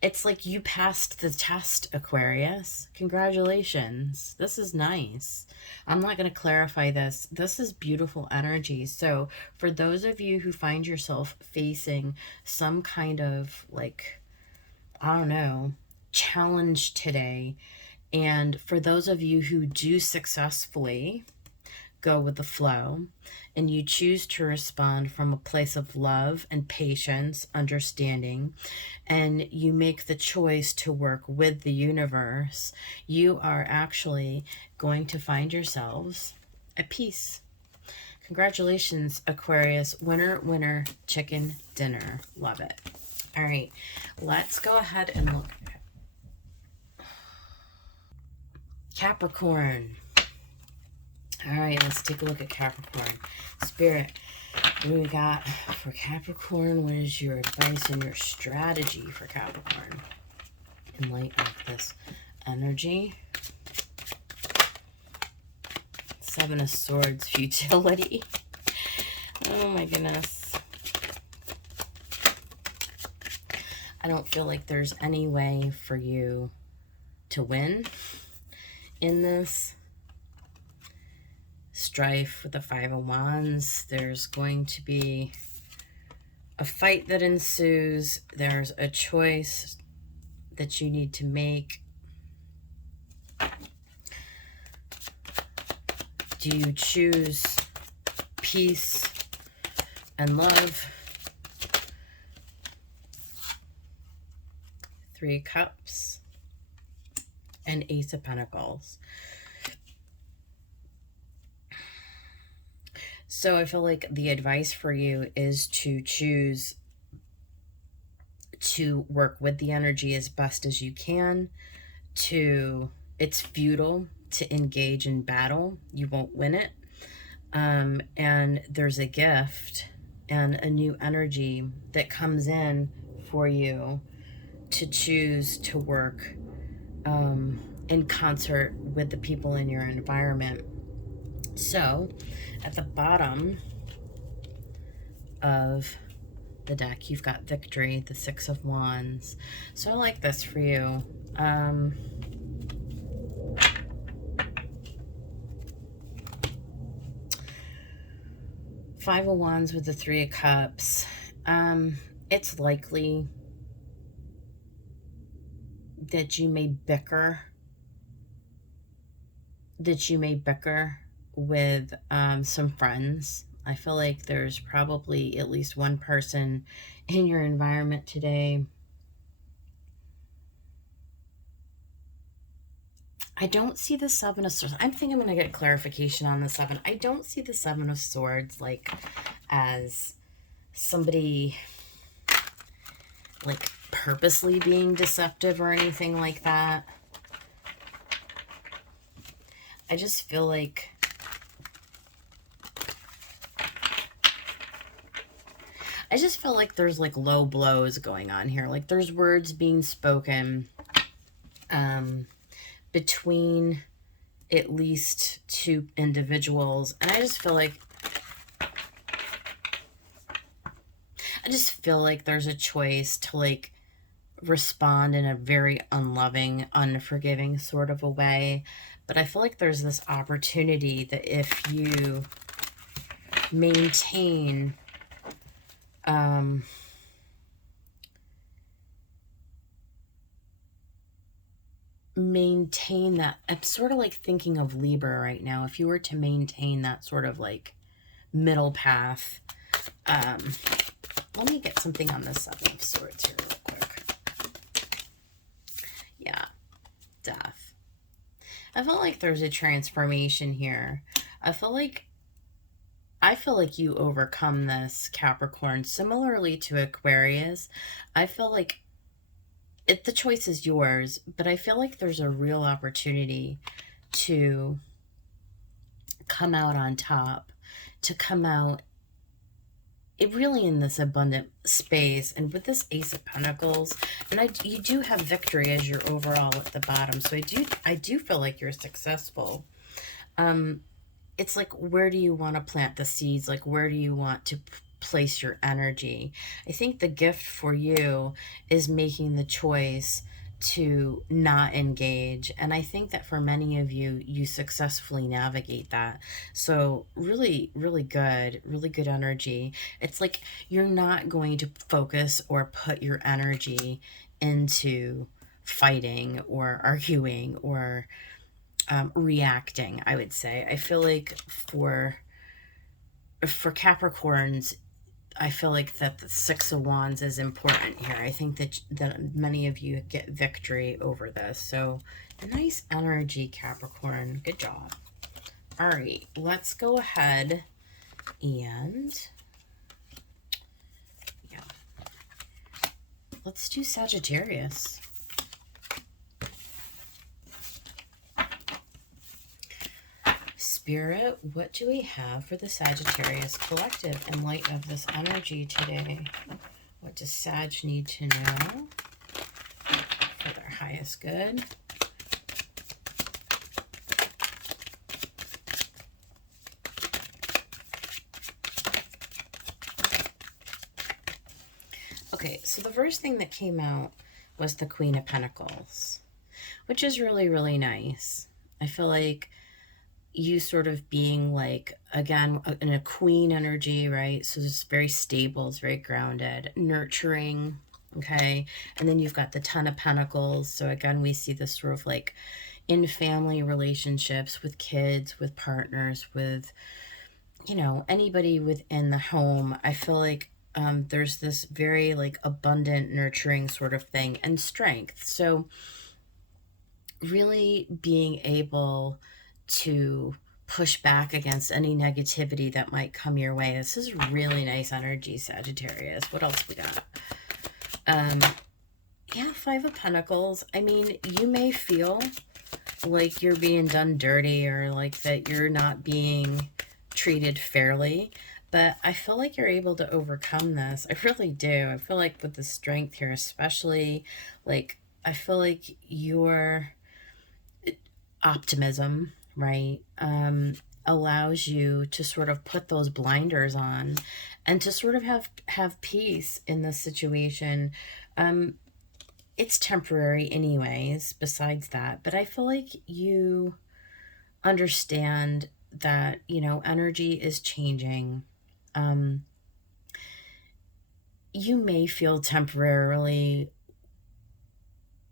It's like you passed the test, Aquarius. Congratulations. This is nice. I'm not going to clarify this. This is beautiful energy. So for those of you who find yourself facing some kind of, like, I don't know, challenge today, and for those of you who do successfully go with the flow, and you choose to respond from a place of love and patience, understanding, and you make the choice to work with the universe, you are actually going to find yourselves at peace. Congratulations, Aquarius. Winner, winner, chicken dinner. Love it. All right, let's go ahead and look at Capricorn. All right, let's take a look at Capricorn. Spirit, what do we got for Capricorn? What is your advice and your strategy for Capricorn in light of this energy? Seven of Swords, futility. Oh my goodness. I don't feel like there's any way for you to win in this. Strife with the Five of Wands. There's going to be a fight that ensues. There's a choice that you need to make. Do you choose peace and love? Three of Cups and Ace of Pentacles. So I feel like the advice for you is to choose to work with the energy as best as you can. It's futile to engage in battle. You won't win it. And there's a gift and a new energy that comes in for you to choose to work in concert with the people in your environment. So at the bottom of the deck, you've got Victory, the Six of Wands. So I like this for you. Five of Wands with the Three of Cups. It's likely that you may bicker. With some friends. I feel like there's probably at least one person in your environment today. I don't see the Seven of Swords. I think I'm going to get clarification on the Seven. I don't see the Seven of Swords like as somebody like purposely being deceptive or anything like that. I just feel like there's like low blows going on here. Like there's words being spoken between at least two individuals. And I just feel like there's a choice to like respond in a very unloving, unforgiving sort of a way. But I feel like there's this opportunity that if you maintain that. I'm sort of like thinking of Libra right now. If you were to maintain that sort of like middle path. Let me get something on the Seven of Swords here real quick. Yeah, death. I feel like there's a transformation here. I feel like you overcome this, Capricorn. Similarly to Aquarius, I feel like the choice is yours, but I feel like there's a real opportunity to come out on top, to come out really in this abundant space. And with this Ace of Pentacles, and you do have victory as your overall at the bottom, so I do feel like you're successful. It's like, where do you want to plant the seeds? Like, where do you want to place your energy? I think the gift for you is making the choice to not engage. And I think that for many of you, you successfully navigate that. So really, really good energy. It's like you're not going to focus or put your energy into fighting or arguing or reacting, I would say. I feel like for Capricorns, I feel like that the Six of Wands is important here. I think that many of you get victory over this. So a nice energy, Capricorn. Good job. All right, let's go ahead and let's do Sagittarius. Spirit, what do we have for the Sagittarius collective in light of this energy today? What does Sag need to know for their highest good? Okay, so the first thing that came out was the Queen of Pentacles, which is really, really nice. I feel like you sort of being like, again, in a queen energy, right? So it's very stable, it's very grounded, nurturing, okay? And then you've got the Ten of Pentacles. So again, we see this sort of like in family relationships, with kids, with partners, with, you know, anybody within the home. I feel like there's this very like abundant, nurturing sort of thing, and strength. So really being able to push back against any negativity that might come your way. This is really nice energy, Sagittarius. What else we got? Yeah, Five of Pentacles. I mean, you may feel like you're being done dirty, or like that you're not being treated fairly, but I feel like you're able to overcome this. I really do. I feel like with the strength here, especially, like, I feel like your optimism, right, allows you to sort of put those blinders on and to sort of have peace in this situation. It's temporary anyways, besides that, but I feel like you understand that, you know, energy is changing. You may feel temporarily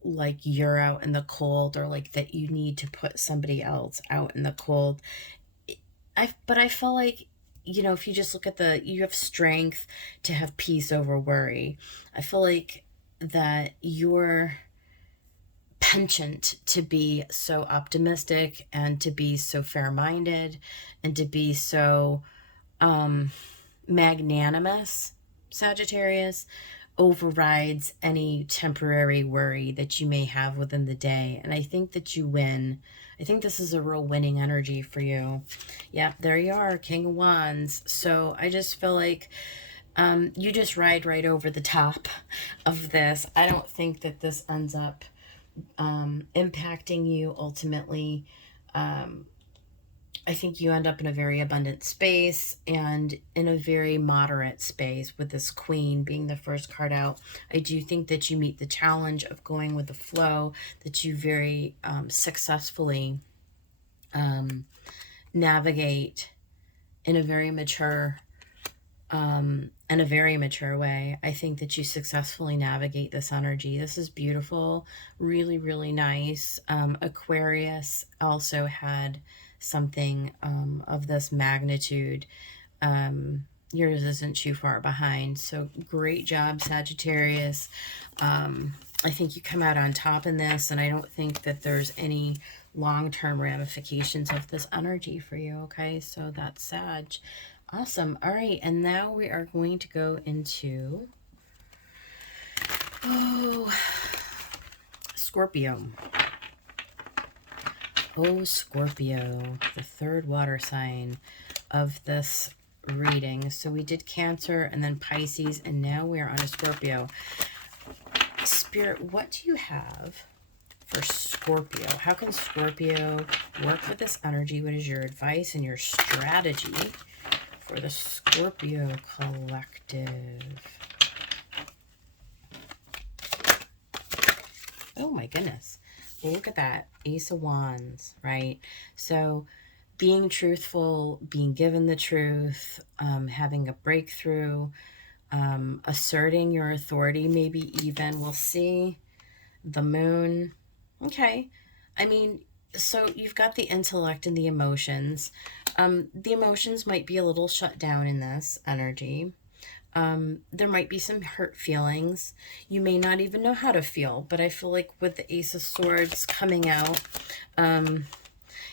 like you're out in the cold, or like that you need to put somebody else out in the cold. But I feel like, you know, if you just look at you have strength to have peace over worry. I feel like that you're penchant to be so optimistic and to be so fair-minded and to be so magnanimous, Sagittarius, overrides any temporary worry that you may have within the day. And I think that you win. I think this is a real winning energy for you. Yep, there you are, King of Wands. So I just feel like you just ride right over the top of this. I don't think that this ends up impacting you ultimately. I think you end up in a very abundant space and in a very moderate space with this Queen being the first card out. I do think that you meet the challenge of going with the flow, that you very successfully navigate in a very mature way. I think that you successfully navigate this energy. This is beautiful, really, really nice. Aquarius also had something of this magnitude Yours isn't too far behind. So great job, Sagittarius. I think you come out on top in this, and I don't think that there's any long-term ramifications of this energy for you, okay? So that's Sag. Awesome. All right, and now we are going to go into Scorpio. Oh, Scorpio, the third water sign of this reading. So we did Cancer and then Pisces, and now we're on a Scorpio. Spirit, what do you have for Scorpio? How can Scorpio work with this energy? What is your advice and your strategy for the Scorpio collective? Oh my goodness. Look at that. Ace of Wands, right? So being truthful, being given the truth, having a breakthrough, asserting your authority, maybe even, we'll see. The Moon. Okay. I mean, so you've got the intellect and the emotions. The emotions might be a little shut down in this energy. There might be some hurt feelings. You may not even know how to feel, but I feel like with the Ace of Swords coming out,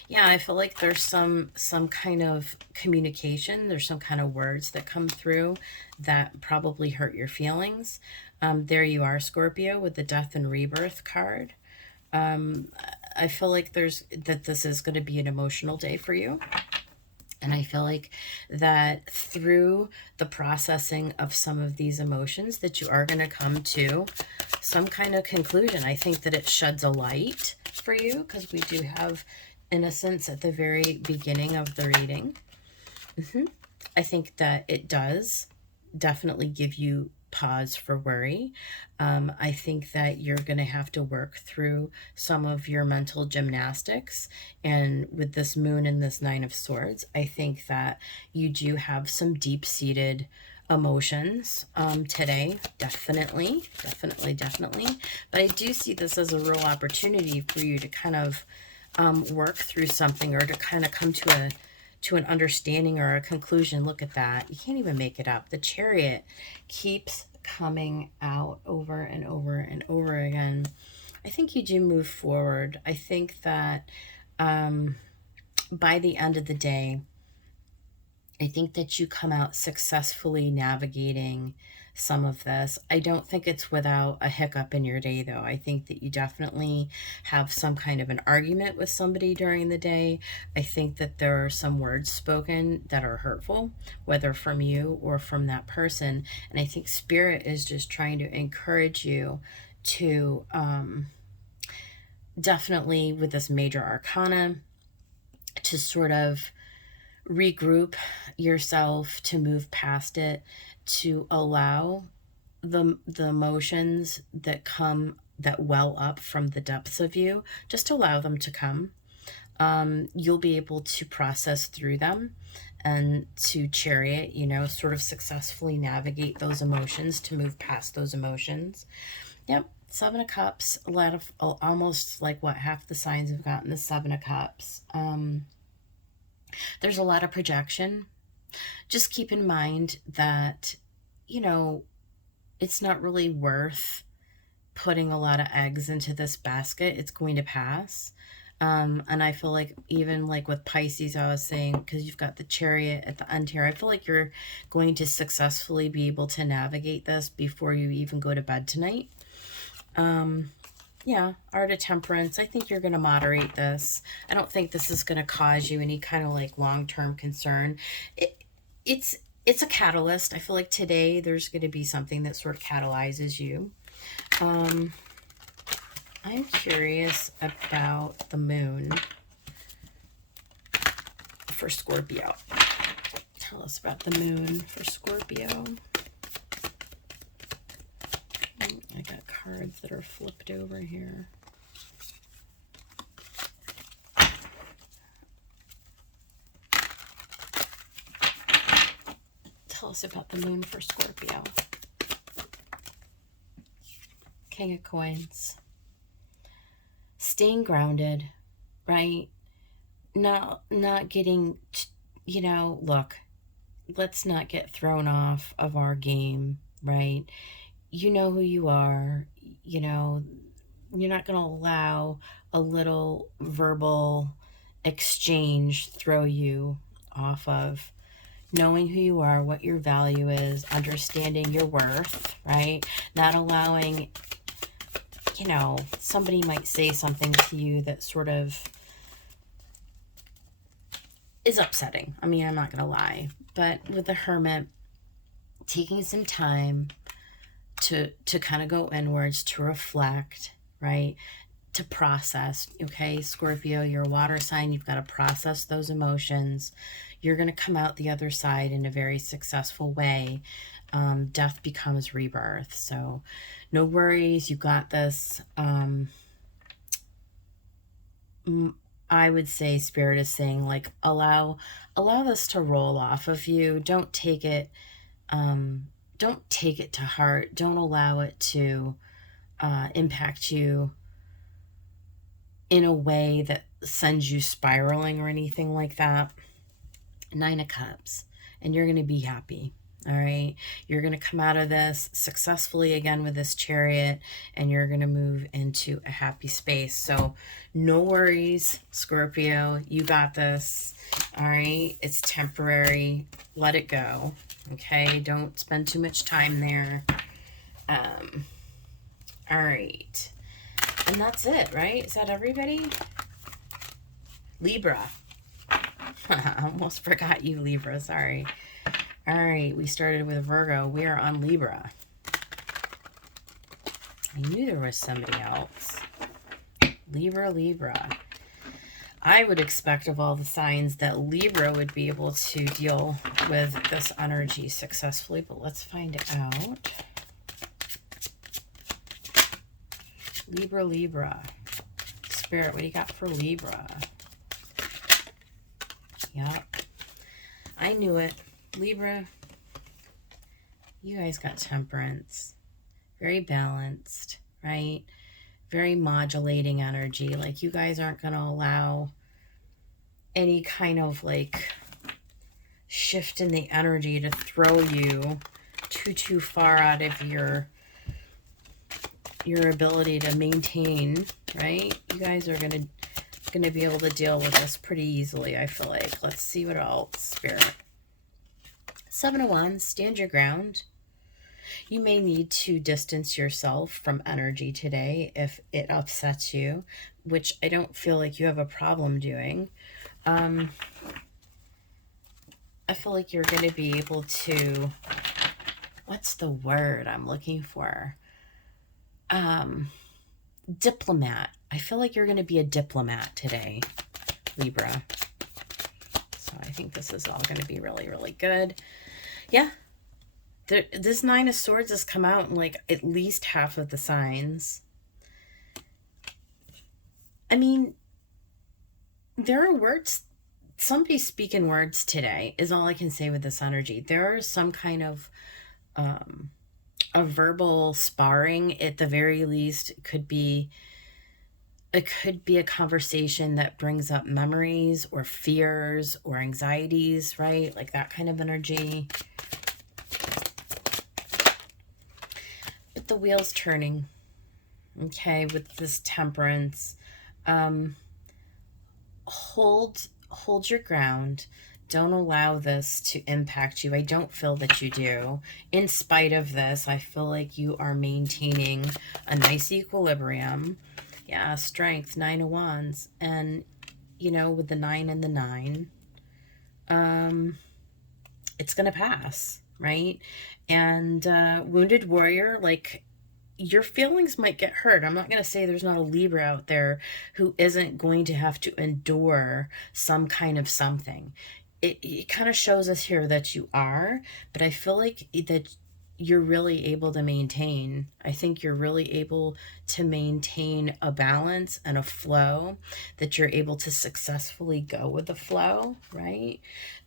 yeah, I feel like there's some kind of communication. There's some kind of words that come through that probably hurt your feelings. There you are, Scorpio, with the Death and Rebirth card. I feel like this is going to be an emotional day for you. And I feel like that through the processing of some of these emotions that you are going to come to some kind of conclusion. I think that it sheds a light for you because we do have innocence at the very beginning of the reading. I think that it does definitely give you pause for worry. I think that you're going to have to work through some of your mental gymnastics. And with this Moon and this Nine of Swords, I think that you do have some deep-seated emotions today. Definitely. But I do see this as a real opportunity for you to kind of work through something, or to kind of come to an understanding or a conclusion. Look at that. You can't even make it up. The Chariot keeps coming out over and over and over again. I think you do move forward. I think that by the end of the day, I think that you come out successfully navigating some of this. I don't think it's without a hiccup in your day, though. I think that you definitely have some kind of an argument with somebody during the day. I think that there are some words spoken that are hurtful, whether from you or from that person. And I think Spirit is just trying to encourage you to definitely, with this major arcana, to sort of regroup yourself, to move past it, to allow the emotions that well up from the depths of you, just allow them to come. You'll be able to process through them and to Chariot, sort of successfully navigate those emotions, to move past those emotions. Yep. Seven of Cups, a lot of, almost like what half the signs have gotten the Seven of Cups. There's a lot of projection. Just keep in mind that, it's not really worth putting a lot of eggs into this basket. It's going to pass. And I feel like even like with Pisces, I was saying, because you've got the Chariot at the end here, I feel like you're going to successfully be able to navigate this before you even go to bed tonight. Yeah, Art of Temperance. I think you're going to moderate this. I don't think this is going to cause you any kind of like long-term concern. It's a catalyst. I feel like today there's going to be something that sort of catalyzes you. I'm curious about the Moon for Scorpio. Tell us about the Moon for Scorpio. I got cards that are flipped over here. Tell us about the Moon for Scorpio. King of Coins. Staying grounded, right? Not getting, look, let's not get thrown off of our game, right? You know who you are. You know, you're not going to allow a little verbal exchange throw you off of knowing who you are, what your value is, understanding your worth, right? Not allowing, you know, somebody might say something to you that sort of is upsetting. I mean, I'm not going to lie. But with the Hermit, taking some time to kind of go inwards, to reflect, right? To process, okay? Scorpio, you're a water sign. You've got to process those emotions. You're going to come out the other side in a very successful way. Death becomes rebirth. So no worries. You got this. I would say Spirit is saying, like, allow this to roll off of you. Don't take it to heart. Don't allow it to impact you in a way that sends you spiraling or anything like that. 9 of Cups, and you're going to be happy. All right. You're going to come out of this successfully again with this Chariot, and you're going to move into a happy space. So no worries, Scorpio. You got this. All right. It's temporary. Let it go. Okay. Don't spend too much time there. All right. And that's it, right? Is that everybody? Libra. I almost forgot you, Libra. Sorry. All right, we started with Virgo. We are on Libra. I knew there was somebody else. Libra. I would expect of all the signs that Libra would be able to deal with this energy successfully, but let's find out. Libra. Spirit, what do you got for Libra? Yep. I knew it. Libra, you guys got Temperance. Very balanced, right? Very modulating energy. Like, you guys aren't going to allow any kind of, like, shift in the energy to throw you too far out of your ability to maintain, right? You guys are going to be able to deal with this pretty easily, I feel like. Let's see what else, Spirit. 7 of Wands, stand your ground. You may need to distance yourself from energy today if it upsets you, which I don't feel like you have a problem doing. I feel like you're going to be able to, what's the word I'm looking for? Diplomat. I feel like you're going to be a diplomat today, Libra. So I think this is all going to be really, really good. Yeah. This 9 of Swords has come out in like at least half of the signs. I mean, there are words, somebody's speaking words today is all I can say with this energy. There is some kind of a verbal sparring at the very least. It could be a conversation that brings up memories or fears or anxieties, right? Like that kind of energy. But the wheel's turning, okay, with this Temperance. Hold your ground. Don't allow this to impact you. I don't feel that you do. In spite of this, I feel like you are maintaining a nice equilibrium. Yeah, Strength, 9 of Wands. And, you know, with the 9 and the 9, it's going to pass, right? And Wounded Warrior, like, your feelings might get hurt. I'm not going to say there's not a Libra out there who isn't going to have to endure some kind of something. It kind of shows us here that you are, but I feel like that you're really able to maintain. I think you're really able to maintain a balance and a flow, that you're able to successfully go with the flow, right?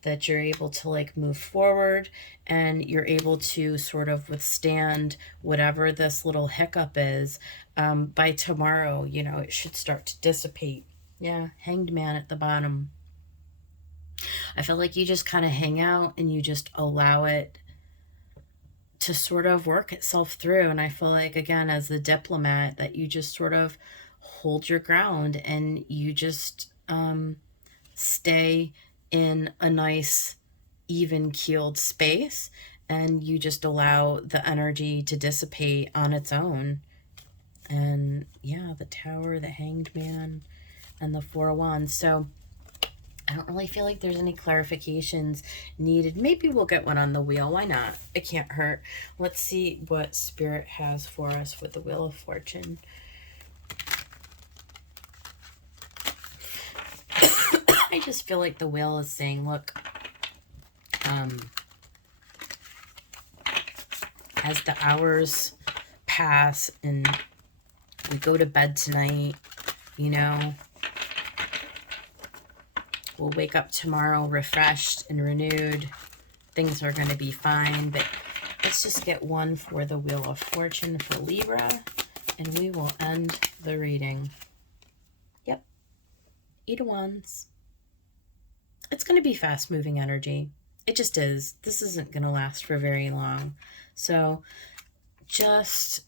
That you're able to like move forward, and you're able to sort of withstand whatever this little hiccup is. By tomorrow, you know, it should start to dissipate. Yeah, Hanged Man at the bottom. I feel like you just kind of hang out and you just allow it to sort of work itself through. And I feel like, again, as the diplomat, that you just sort of hold your ground and you just stay in a nice, even keeled space, and you just allow the energy to dissipate on its own. And yeah, the Tower, the Hanged Man, and the Four of Wands. So I don't really feel like there's any clarifications needed. Maybe we'll get one on the wheel. Why not? It can't hurt. Let's see what Spirit has for us with the Wheel of Fortune. I just feel like the wheel is saying, look, as the hours pass and we go to bed tonight, you know, we'll wake up tomorrow refreshed and renewed. Things are going to be fine. But let's just get one for the Wheel of Fortune for Libra, and we will end the reading. Yep. Eight of Wands. It's going to be fast-moving energy. It just is. This isn't going to last for very long. So just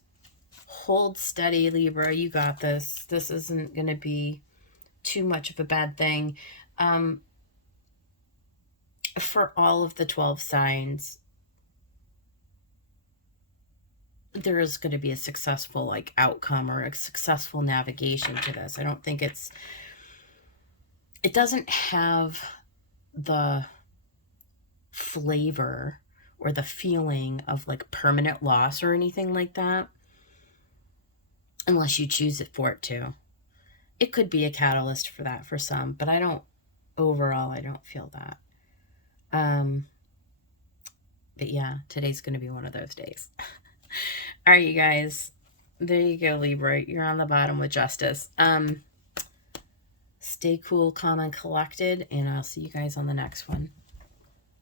hold steady, Libra. You got this. This isn't going to be too much of a bad thing. For all of the 12 signs, there is going to be a successful outcome or a successful navigation to this. I don't think it doesn't have the flavor or the feeling of permanent loss or anything like that, unless you choose it for it to. It could be a catalyst for that for some, but overall, I don't feel that. But yeah, today's going to be one of those days. All right, you guys, there you go, Libra. You're on the bottom with Justice. Stay cool, calm, and collected, and I'll see you guys on the next one.